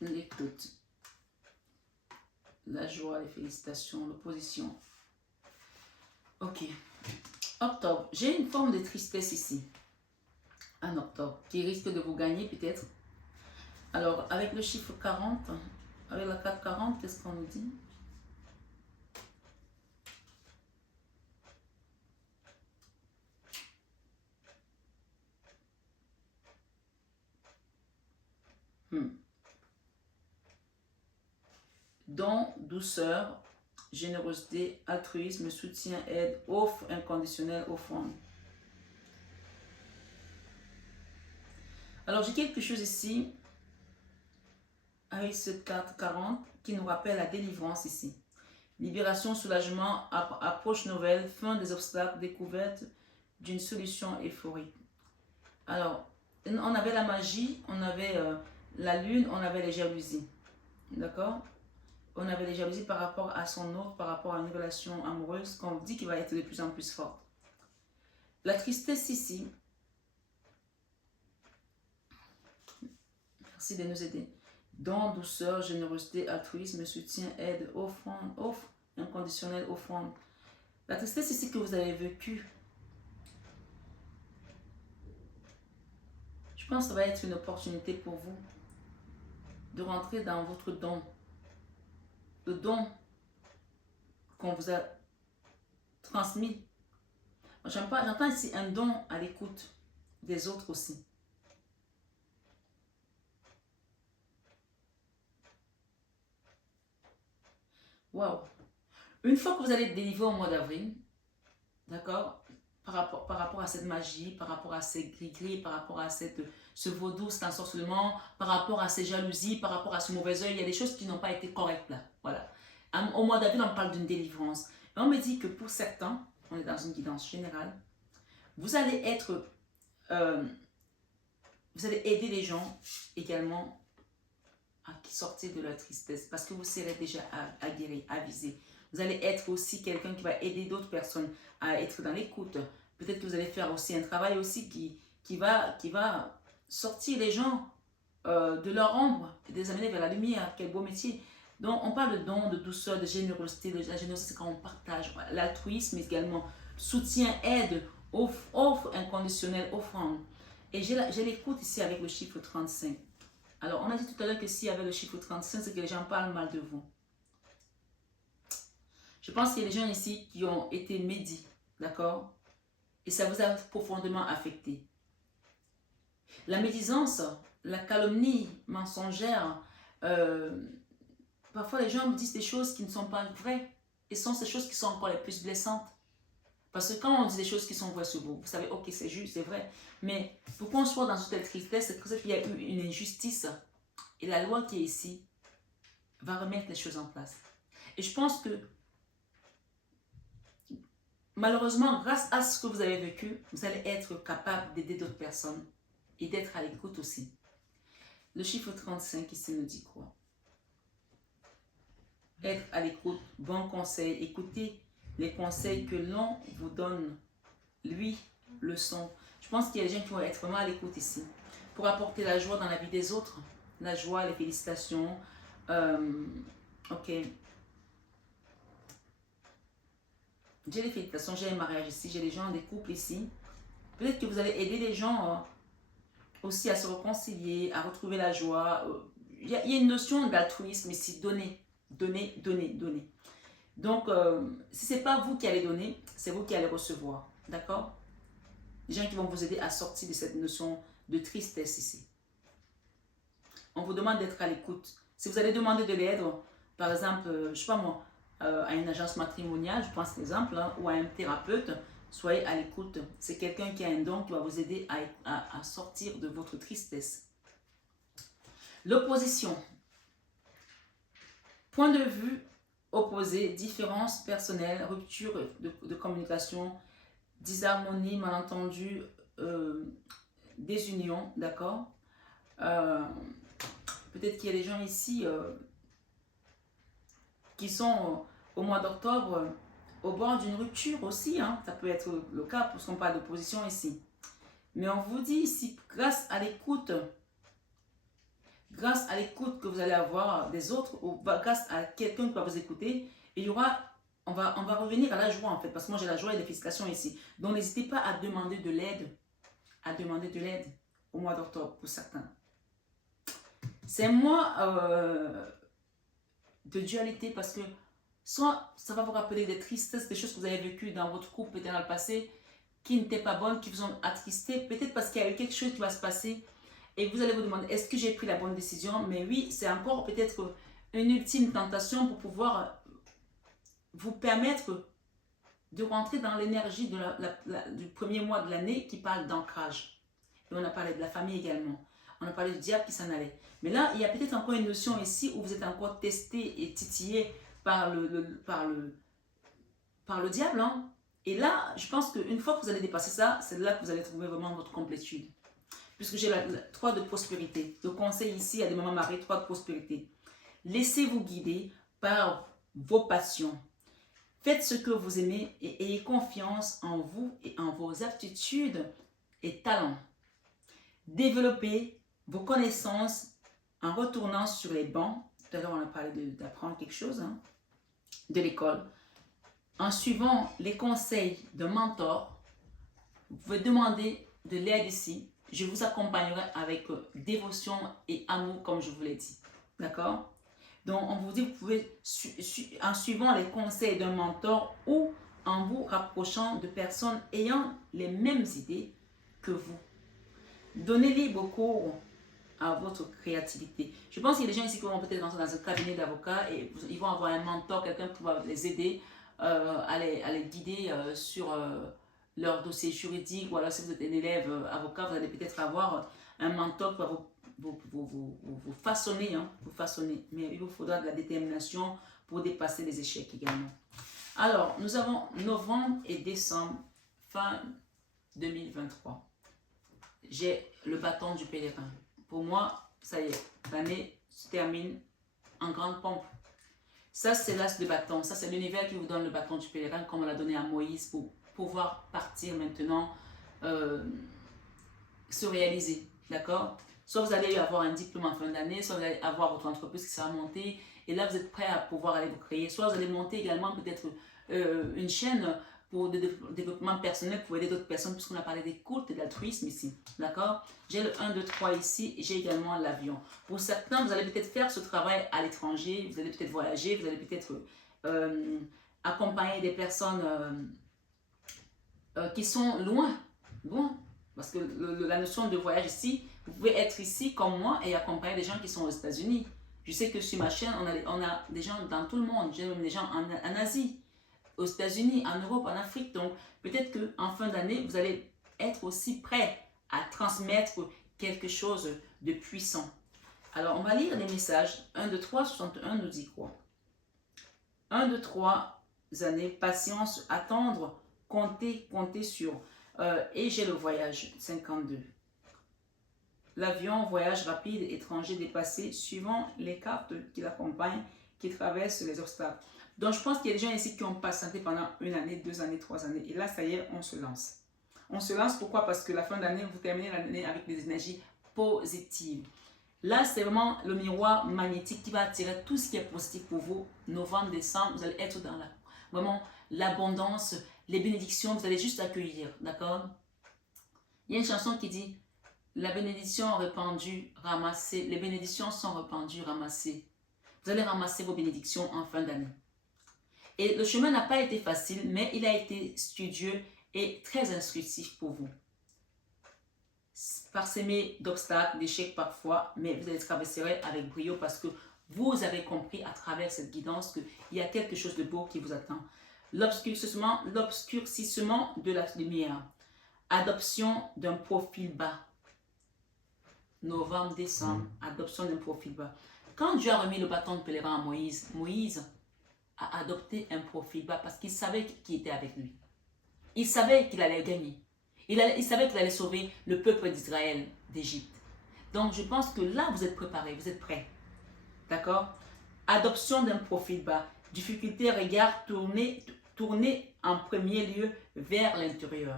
L'écoute. La joie, les félicitations, l'opposition. Ok. Octobre, j'ai une forme de tristesse ici. En octobre, qui risque de vous gagner peut-être. Alors, avec le chiffre 40, avec la carte 40, qu'est-ce qu'on nous dit? Don, douceur, générosité, altruisme, soutien, aide, offre inconditionnelle, offrande. Alors, j'ai quelque chose ici, avec cette carte 40, qui nous rappelle la délivrance ici. Libération, soulagement, approche nouvelle, fin des obstacles, découverte d'une solution euphorique. Alors, on avait la magie, on avait la lune, on avait les jalousies. D'accord? On avait les jalousies par rapport à son autre, par rapport à une relation amoureuse qu'on dit qu'il va être de plus en plus forte. La tristesse ici, merci de nous aider. Don, douceur, générosité, altruisme, soutien, aide, offrande, offre inconditionnelle, offrande. La tristesse ici que vous avez vécue, je pense que ça va être une opportunité pour vous de rentrer dans votre don. Le don qu'on vous a transmis. J'entends ici un don à l'écoute des autres aussi. Waouh! Une fois que vous allez délivrer au mois d'avril, d'accord, par rapport à cette magie, par rapport à ces gris-gris, par rapport à ce vaudou, cet ensorcellement, par rapport à ces jalousies, par rapport à ce mauvais œil, il y a des choses qui n'ont pas été correctes là. Voilà. Au mois d'avril, on parle d'une délivrance. Et on me dit que pour certains, on est dans une guidance générale, vous allez être, vous allez aider les gens également à sortir de leur tristesse parce que vous serez déjà aguerri, avisé. Vous allez être aussi quelqu'un qui va aider d'autres personnes à être dans l'écoute. Peut-être que vous allez faire aussi un travail aussi qui va sortir les gens de leur ombre et les amener vers la lumière. Quel beau métier. Donc, on parle de don, de douceur, de générosité. La générosité, c'est quand on partage. L'altruisme également. Soutien, aide, offre inconditionnelle, offrande. Et j'ai l'écoute ici avec le chiffre 35. Alors, on a dit tout à l'heure que s'il y avait le chiffre 35, c'est que les gens parlent mal de vous. Je pense qu'il y a des gens ici qui ont été médits, d'accord? Et ça vous a profondément affecté. La médisance, la calomnie mensongère, parfois les gens me disent des choses qui ne sont pas vraies. Et ce sont ces choses qui sont encore les plus blessantes. Parce que quand on dit des choses qui sont vraies sur vous, vous savez, ok, c'est juste, c'est vrai. Mais pour qu'on soit dans une telle tristesse, c'est parce qu'il y a eu une injustice. Et la loi qui est ici va remettre les choses en place. Et je pense que, malheureusement, grâce à ce que vous avez vécu, vous allez être capable d'aider d'autres personnes et d'être à l'écoute aussi. Le chiffre 35 ici nous dit quoi? Être à l'écoute, bon conseil, écoutez les conseils que l'on vous donne, lui, le son. Je pense qu'il y a des gens qui vont être vraiment à l'écoute ici pour apporter la joie dans la vie des autres. La joie, les félicitations. Ok. J'ai les félicitations, j'ai un mariage ici, j'ai des gens, des couples ici. Peut-être que vous allez aider les gens aussi à se réconcilier, à retrouver la joie. Il y a une notion d'altruisme ici, donner, donner, donner, donner. Donc, si ce n'est pas vous qui allez donner, c'est vous qui allez recevoir. D'accord? Des gens qui vont vous aider à sortir de cette notion de tristesse ici. on vous demande d'être à l'écoute. Si vous allez demander de l'aide, par exemple, je ne sais pas moi, à une agence matrimoniale, je pense l'exemple, hein, ou à un thérapeute, soyez à l'écoute. C'est quelqu'un qui a un don qui va vous aider à sortir de votre tristesse. L'opposition. Point de vue opposé, différence personnelle, rupture de communication, disharmonie, malentendu, désunion, d'accord? Peut-être qu'il y a des gens ici qui sont au mois d'octobre au bord d'une rupture aussi, hein. Ça peut être le cas parce qu'on parle d'opposition ici. Mais on vous dit ici, grâce à l'écoute que vous allez avoir des autres, ou grâce à quelqu'un qui va vous écouter, il y aura, on va revenir à la joie en fait, parce que moi j'ai la joie et des félicitations ici. Donc n'hésitez pas à demander de l'aide, au mois d'octobre pour certains. C'est un mois de dualité parce que soit ça va vous rappeler des tristesses, des choses que vous avez vécues dans votre couple peut-être dans le passé qui n'étaient pas bonnes, qui vous ont attristé, peut-être parce qu'il y a eu quelque chose qui va se passer et vous allez vous demander est-ce que j'ai pris la bonne décision? Mais oui, c'est encore peut-être une ultime tentation pour pouvoir vous permettre de rentrer dans l'énergie du premier mois de l'année qui parle d'ancrage. Et on a parlé de la famille également. On a parlé du diable qui s'en allait. Mais là, il y a peut-être encore une notion ici où vous êtes encore testé et titillé par le diable. Hein. Et là, je pense qu'une fois que vous allez dépasser ça, c'est là que vous allez trouver vraiment votre complétude. Puisque j'ai la 3 de prospérité. Le conseil ici à des mamans mariées, 3 de prospérité. Laissez-vous guider par vos passions. Faites ce que vous aimez et ayez confiance en vous et en vos aptitudes et talents. Développez vos connaissances en retournant sur les bancs. Tout à l'heure, on a parlé d'apprendre quelque chose, hein, de l'école. En suivant les conseils d'un mentor, vous pouvez demander de l'aide ici. Je vous accompagnerai avec dévotion et amour, comme je vous l'ai dit. D'accord? Donc, on vous dit, vous pouvez, en suivant les conseils d'un mentor ou en vous rapprochant de personnes ayant les mêmes idées que vous. Donnez libre cours à votre créativité. Je pense qu'il y a des gens ici qui vont peut-être rentrer dans un cabinet d'avocats et ils vont avoir un mentor, quelqu'un qui va les aider à les guider sur leur dossier juridique. Ou alors si vous êtes un élève avocat, vous allez peut-être avoir un mentor qui va vous façonner, hein, mais il vous faudra de la détermination pour dépasser les échecs également. Alors, nous avons novembre et décembre, fin 2023. J'ai le bâton du pèlerin. Pour moi, ça y est, l'année se termine en grande pompe. Ça, c'est l'as de bâton. Ça, c'est l'univers qui vous donne le bâton du pèlerin, comme on l'a donné à Moïse, pour pouvoir partir maintenant, se réaliser. D'accord? Soit vous allez avoir un diplôme en fin d'année, soit vous allez avoir votre entreprise qui sera montée, et là, vous êtes prêt à pouvoir aller vous créer. Soit vous allez monter également peut-être une chaîne pour le développement personnel, pour aider d'autres personnes, puisqu'on a parlé des cultes et de l'altruisme ici. D'accord? J'ai le 1, 2, 3 ici, et j'ai également l'avion. Pour certains, vous allez peut-être faire ce travail à l'étranger, vous allez peut-être voyager, vous allez peut-être accompagner des personnes qui sont loin. Parce que la notion de voyage ici, vous pouvez être ici comme moi et accompagner des gens qui sont aux États-Unis. Je sais que sur ma chaîne, on a des gens dans tout le monde. J'ai même des gens en Asie, aux États-Unis, en Europe, en Afrique. Donc, peut-être qu'en fin d'année, vous allez être aussi prêt à transmettre quelque chose de puissant. Alors, on va lire les messages. 1, 2, 3, 61 nous dit quoi? 1, 2, 3 années, patience, attendre, compter sur. Et j'ai le voyage, 52. L'avion, voyage rapide, étranger dépassé, suivant les cartes qui l'accompagnent, qui traversent les obstacles. Donc, je pense qu'il y a des gens ici qui ont patienté pendant 1 année, 2 années, 3 années. Et là, ça y est, on se lance. On se lance, pourquoi? Parce que la fin d'année, vous terminez l'année avec des énergies positives. Là, c'est vraiment le miroir magnétique qui va attirer tout ce qui est positif pour vous. Novembre, décembre, vous allez être dans vraiment l'abondance, les bénédictions, vous allez juste accueillir, d'accord? Il y a une chanson qui dit « La bénédiction répandue, ramassée, les bénédictions sont répandues, ramassées. » Vous allez ramasser vos bénédictions en fin d'année. Et le chemin n'a pas été facile, mais il a été studieux et très instructif pour vous. parsemé d'obstacles, d'échecs parfois, mais vous les traverserez avec brio parce que vous avez compris à travers cette guidance qu'il y a quelque chose de beau qui vous attend. L'obscurcissement de la lumière. Adoption d'un profil bas. Novembre, décembre, adoption d'un profil bas. Quand Dieu a remis le bâton de pèlerin à Moïse, Moïse a adopté un profil bas parce qu'il savait qui était avec lui. Il savait qu'il allait gagner. Il savait qu'il allait sauver le peuple d'Israël d'Égypte. Donc je pense que là, vous êtes préparés, vous êtes prêts. D'accord? Adoption d'un profil bas. Difficulté, regard tourné en premier lieu vers l'intérieur.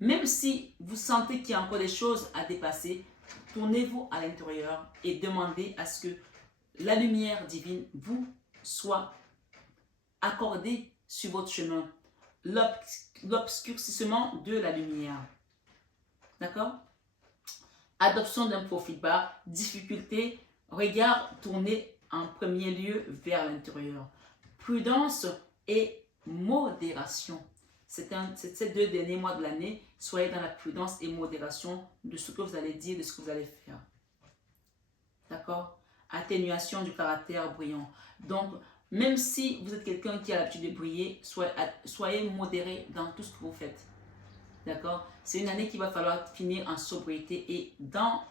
Même si vous sentez qu'il y a encore des choses à dépasser, tournez-vous à l'intérieur et demandez à ce que la lumière divine vous soit accordée sur votre chemin. L'obscurcissement de la lumière. D'accord? Adoption d'un profil bas, difficulté, regard tourné en premier lieu vers l'intérieur. Prudence et modération. C'est ces 2 derniers mois de l'année, soyez dans la prudence et modération de ce que vous allez dire, de ce que vous allez faire. D'accord? Atténuation du caractère brillant. Donc, même si vous êtes quelqu'un qui a l'habitude de briller, soyez modéré dans tout ce que vous faites. D'accord? C'est une année qu'il va falloir finir en sobriété et dans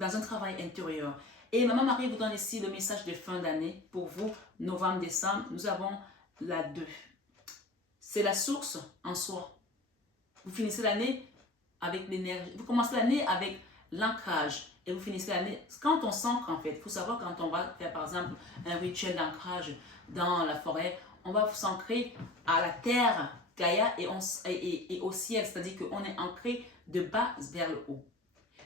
un travail intérieur. Et Maman Marie vous donne ici le message de fin d'année pour vous, novembre-décembre. Nous avons la 2. C'est la source en soi. Vous finissez l'année avec l'énergie. Vous commencez l'année avec l'ancrage. Et vous finissez l'année. Quand on s'ancre, en fait, il faut savoir quand on va faire, par exemple, un rituel d'ancrage dans la forêt, on va s'ancrer à la terre, Gaïa, et au ciel. C'est-à-dire qu'on est ancré de bas vers le haut.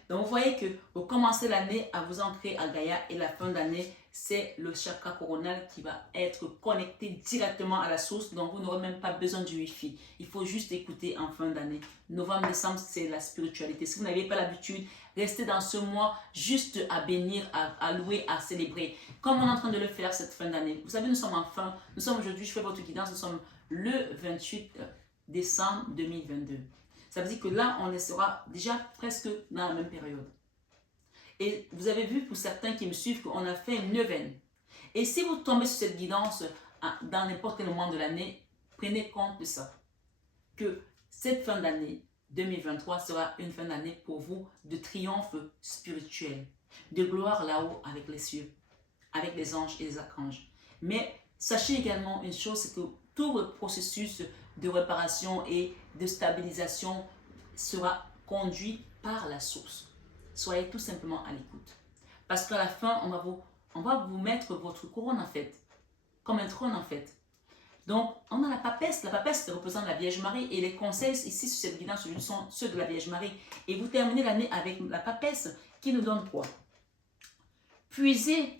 Donc, vous voyez que vous commencez l'année à vous ancrer à Gaïa et la fin d'année, c'est le chakra coronal qui va être connecté directement à la source. Donc, vous n'aurez même pas besoin du Wi-Fi. Il faut juste écouter en fin d'année. Novembre, décembre, c'est la spiritualité. Si vous n'avez pas l'habitude, restez dans ce mois juste à bénir, à louer, à célébrer. Comme on est en train de le faire cette fin d'année. Vous savez, nous sommes nous sommes aujourd'hui, je fais votre guidance, nous sommes le 28 décembre 2022. Ça veut dire que là, on sera déjà presque dans la même période. Et vous avez vu, pour certains qui me suivent, qu'on a fait une neuvaine. Et si vous tombez sur cette guidance dans n'importe quel moment de l'année, prenez compte de ça. Que cette fin d'année 2023 sera une fin d'année pour vous de triomphe spirituel, de gloire là-haut avec les cieux, avec les anges et les archanges. Mais sachez également une chose, c'est que tout le processus de réparation et de stabilisation sera conduit par la source. Soyez tout simplement à l'écoute. Parce qu'à la fin, on va vous mettre votre couronne en fait, comme un trône en fait. Donc, on a la papesse. La papesse représente la Vierge Marie et les conseils ici sur cette guidance sont ceux de la Vierge Marie. Et vous terminez l'année avec la papesse qui nous donne quoi? Puisez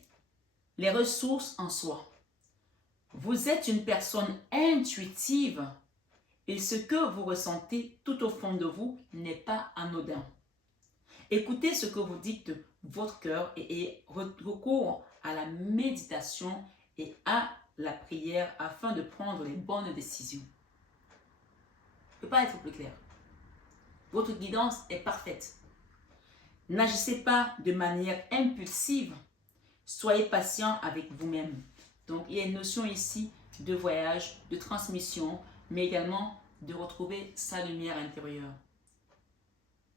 les ressources en soi. Vous êtes une personne intuitive et ce que vous ressentez tout au fond de vous n'est pas anodin. Écoutez ce que vous dites votre cœur et recours à la méditation et à la prière afin de prendre les bonnes décisions. Je ne peux pas être plus clair. Votre guidance est parfaite. N'agissez pas de manière impulsive. Soyez patient avec vous-même. Donc, il y a une notion ici de voyage, de transmission, mais également de retrouver sa lumière intérieure.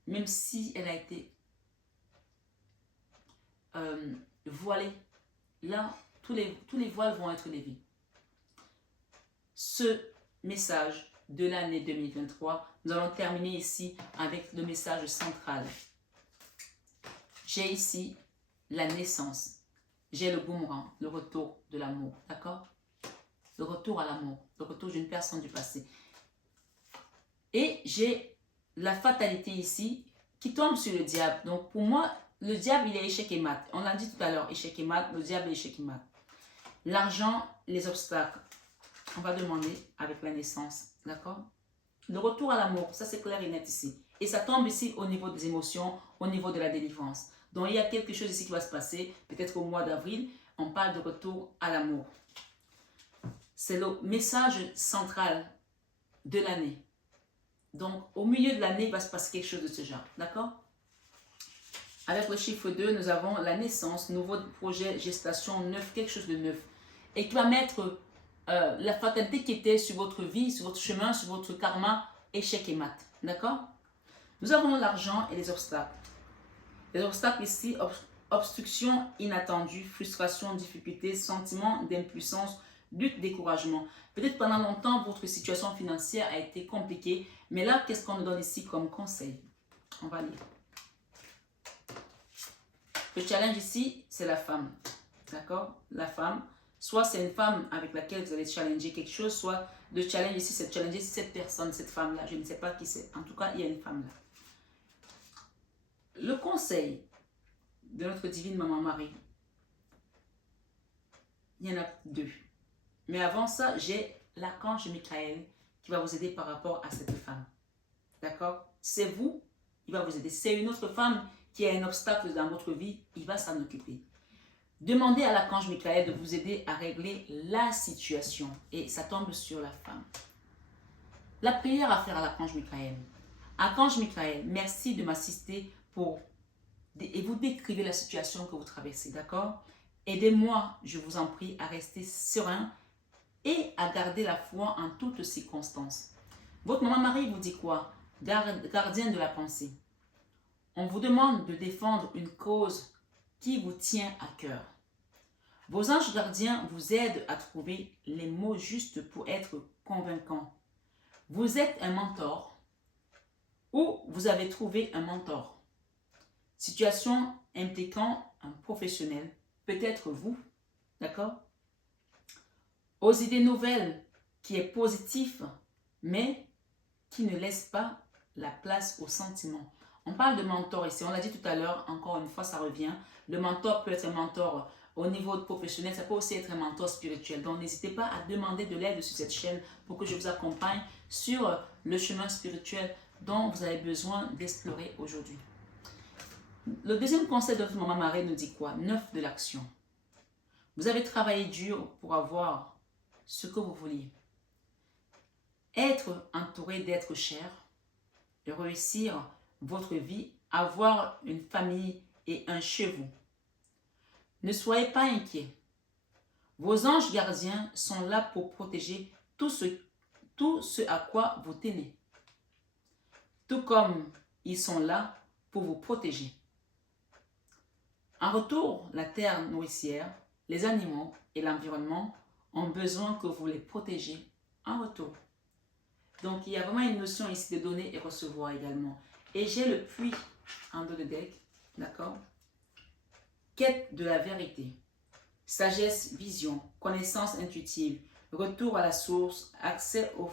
Même si elle a été voilée, là, tous les voiles vont être levés. Ce message de l'année 2023, nous allons terminer ici avec le message central. J'ai ici la naissance. J'ai le boomerang, le retour de l'amour, d'accord? Le retour à l'amour, le retour d'une personne du passé. Et j'ai la fatalité ici qui tombe sur le diable. Donc pour moi, le diable, il est échec et mat. On l'a dit tout à l'heure, échec et mat, le diable est échec et mat. L'argent, les obstacles. On va demander avec la naissance, d'accord? Le retour à l'amour, ça c'est clair et net ici. Et ça tombe ici au niveau des émotions, au niveau de la délivrance. Donc il y a quelque chose ici qui va se passer, peut-être au mois d'avril, on parle de retour à l'amour. C'est le message central de l'année Donc, au milieu de l'année, il va se passer quelque chose de ce genre. D'accord? Avec le chiffre 2, nous avons la naissance, nouveau projet, gestation, neuf, quelque chose de neuf. Et qui va mettre la fatalité qui était sur votre vie, sur votre chemin, sur votre karma, échec et mat. D'accord? Nous avons l'argent et les obstacles. Les obstacles ici, obstruction inattendue, frustration, difficulté, sentiment d'impuissance, lutte, découragement. Peut-être pendant longtemps, votre situation financière a été compliquée, mais là, qu'est-ce qu'on nous donne ici comme conseil? On va lire. Le challenge ici, c'est la femme. D'accord? La femme. Soit c'est une femme avec laquelle vous allez challenger quelque chose, soit le challenge ici, c'est de challenger cette personne, cette femme-là. Je ne sais pas qui c'est. En tout cas, il y a une femme là. Le conseil de notre divine Maman Marie, il y en a deux. Mais avant ça, j'ai l'archange Michael qui va vous aider par rapport à cette femme. D'accord? C'est vous, il va vous aider. C'est une autre femme qui a un obstacle dans votre vie, il va s'en occuper. Demandez à l'archange Michael de vous aider à régler la situation. Et ça tombe sur la femme. La prière à faire à l'archange Michael. Archange Michael, merci de m'assister pour... Et vous décrivez la situation que vous traversez, d'accord? Aidez-moi, je vous en prie, à rester serein et à garder la foi en toutes circonstances. Votre maman Marie vous dit quoi? Gardien de la pensée. On vous demande de défendre une cause qui vous tient à cœur. Vos anges gardiens vous aident à trouver les mots justes pour être convaincants. Vous êtes un mentor ou vous avez trouvé un mentor. Situation impliquant un professionnel, peut-être vous, d'accord? Aux idées nouvelles, qui est positif, mais qui ne laisse pas la place aux sentiments. On parle de mentor ici, on l'a dit tout à l'heure, encore une fois, ça revient. Le mentor peut être un mentor au niveau professionnel, ça peut aussi être un mentor spirituel. Donc, n'hésitez pas à demander de l'aide sur cette chaîne pour que je vous accompagne sur le chemin spirituel dont vous avez besoin d'explorer aujourd'hui. Le deuxième conseil de notre maman Marie nous dit quoi? 9 de l'action. Vous avez travaillé dur pour avoir ce que vous vouliez. Être entouré d'êtres chers, réussir votre vie, avoir une famille et un chez vous. Ne soyez pas inquiets. Vos anges gardiens sont là pour protéger tout ce à quoi vous tenez. Tout comme ils sont là pour vous protéger. En retour, la terre nourricière, les animaux et l'environnement ont besoin que vous les protégiez en retour. Donc, il y a vraiment une notion ici de donner et recevoir également. Et j'ai le puits en dos de deck, d'accord? Quête de la vérité, sagesse, vision, connaissance intuitive, retour à la source, accès au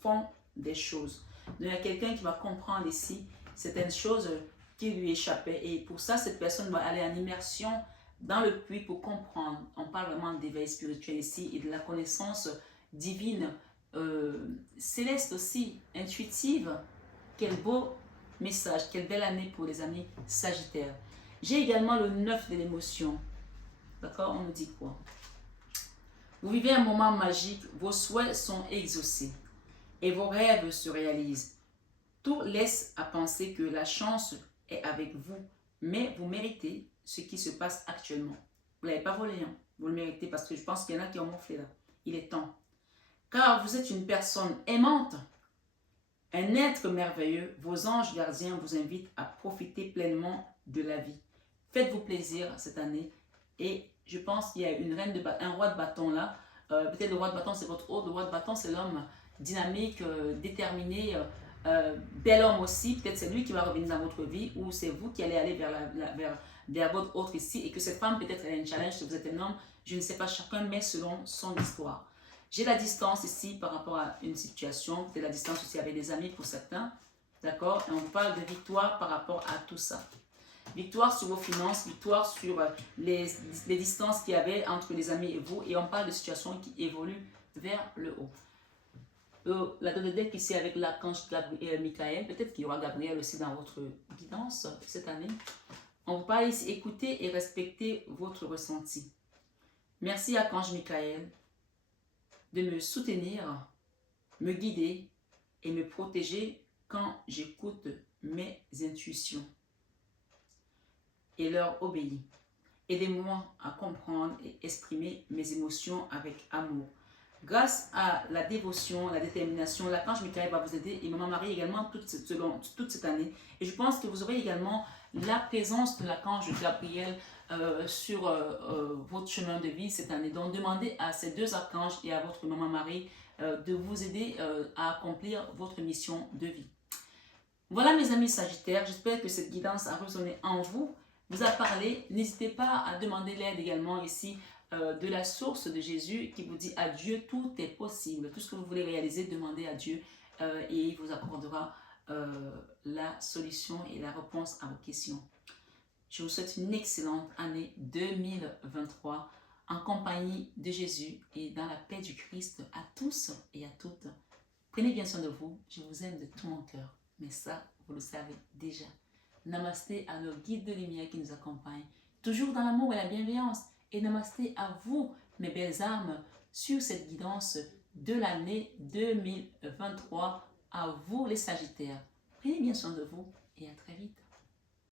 fond des choses. Donc, il y a quelqu'un qui va comprendre ici certaines choses qui lui échappaient. Et pour ça, cette personne va aller en immersion dans le puits pour comprendre. On parle vraiment d'éveil spirituel ici et de la connaissance divine, céleste aussi, intuitive. Quel beau message, quelle belle année pour les amis sagittaires. J'ai également le 9 de l'émotion. D'accord? On nous dit quoi? Vous vivez un moment magique, vos souhaits sont exaucés et vos rêves se réalisent. Tout laisse à penser que la chance est avec vous, mais vous méritez ce qui se passe actuellement. Vous ne l'avez pas volé, hein? Vous le méritez parce que je pense qu'il y en a qui ont morflé là. Il est temps. Car vous êtes une personne aimante, un être merveilleux, vos anges gardiens vous invitent à profiter pleinement de la vie. Faites-vous plaisir cette année et je pense qu'il y a un roi de bâton là. Peut-être le roi de bâton c'est votre hôte, le roi de bâton c'est l'homme dynamique, déterminé, bel homme aussi. Peut-être c'est lui qui va revenir dans votre vie ou c'est vous qui allez aller vers votre autre ici et que cette femme peut-être elle a un challenge si vous êtes un homme. Je ne sais pas, chacun met selon son histoire. J'ai la distance ici par rapport à une situation, peut-être la distance aussi avec des amis pour certains, d'accord? Et on parle de victoire par rapport à tout ça. Victoire sur vos finances, victoire sur les distances qu'il y avait entre les amis et vous, et on parle de situations qui évoluent vers le haut. La donnée de deck ici avec l'archange Michael, peut-être qu'il y aura Gabriel aussi dans votre guidance cette année. On vous parle ici, écoutez et respectez votre ressenti. Merci archange Michael de me soutenir, me guider et me protéger quand j'écoute mes intuitions et leur obéis. Aidez-moi à comprendre et exprimer mes émotions avec amour. Grâce à la dévotion, la détermination, l'archange Michael va vous aider et Maman Marie également toute cette année. Et je pense que vous aurez également la présence de l'archange Gabriel sur votre chemin de vie cette année. Donc demandez à ces deux archanges et à votre Maman Marie de vous aider à accomplir votre mission de vie. Voilà mes amis Sagittaires, j'espère que cette guidance a résonné en vous, vous a parlé. N'hésitez pas à demander l'aide également ici de la source de Jésus qui vous dit à Dieu tout est possible. Tout ce que vous voulez réaliser, demandez à Dieu et il vous accordera la solution et la réponse à vos questions. Je vous souhaite une excellente année 2023 en compagnie de Jésus et dans la paix du Christ à tous et à toutes. Prenez bien soin de vous, je vous aime de tout mon cœur, mais ça, vous le savez déjà. Namasté à nos guides de lumière qui nous accompagnent, toujours dans l'amour et la bienveillance. Et namasté à vous, mes belles âmes, sur cette guidance de l'année 2023. À vous, les Sagittaires. Prenez bien soin de vous et à très vite.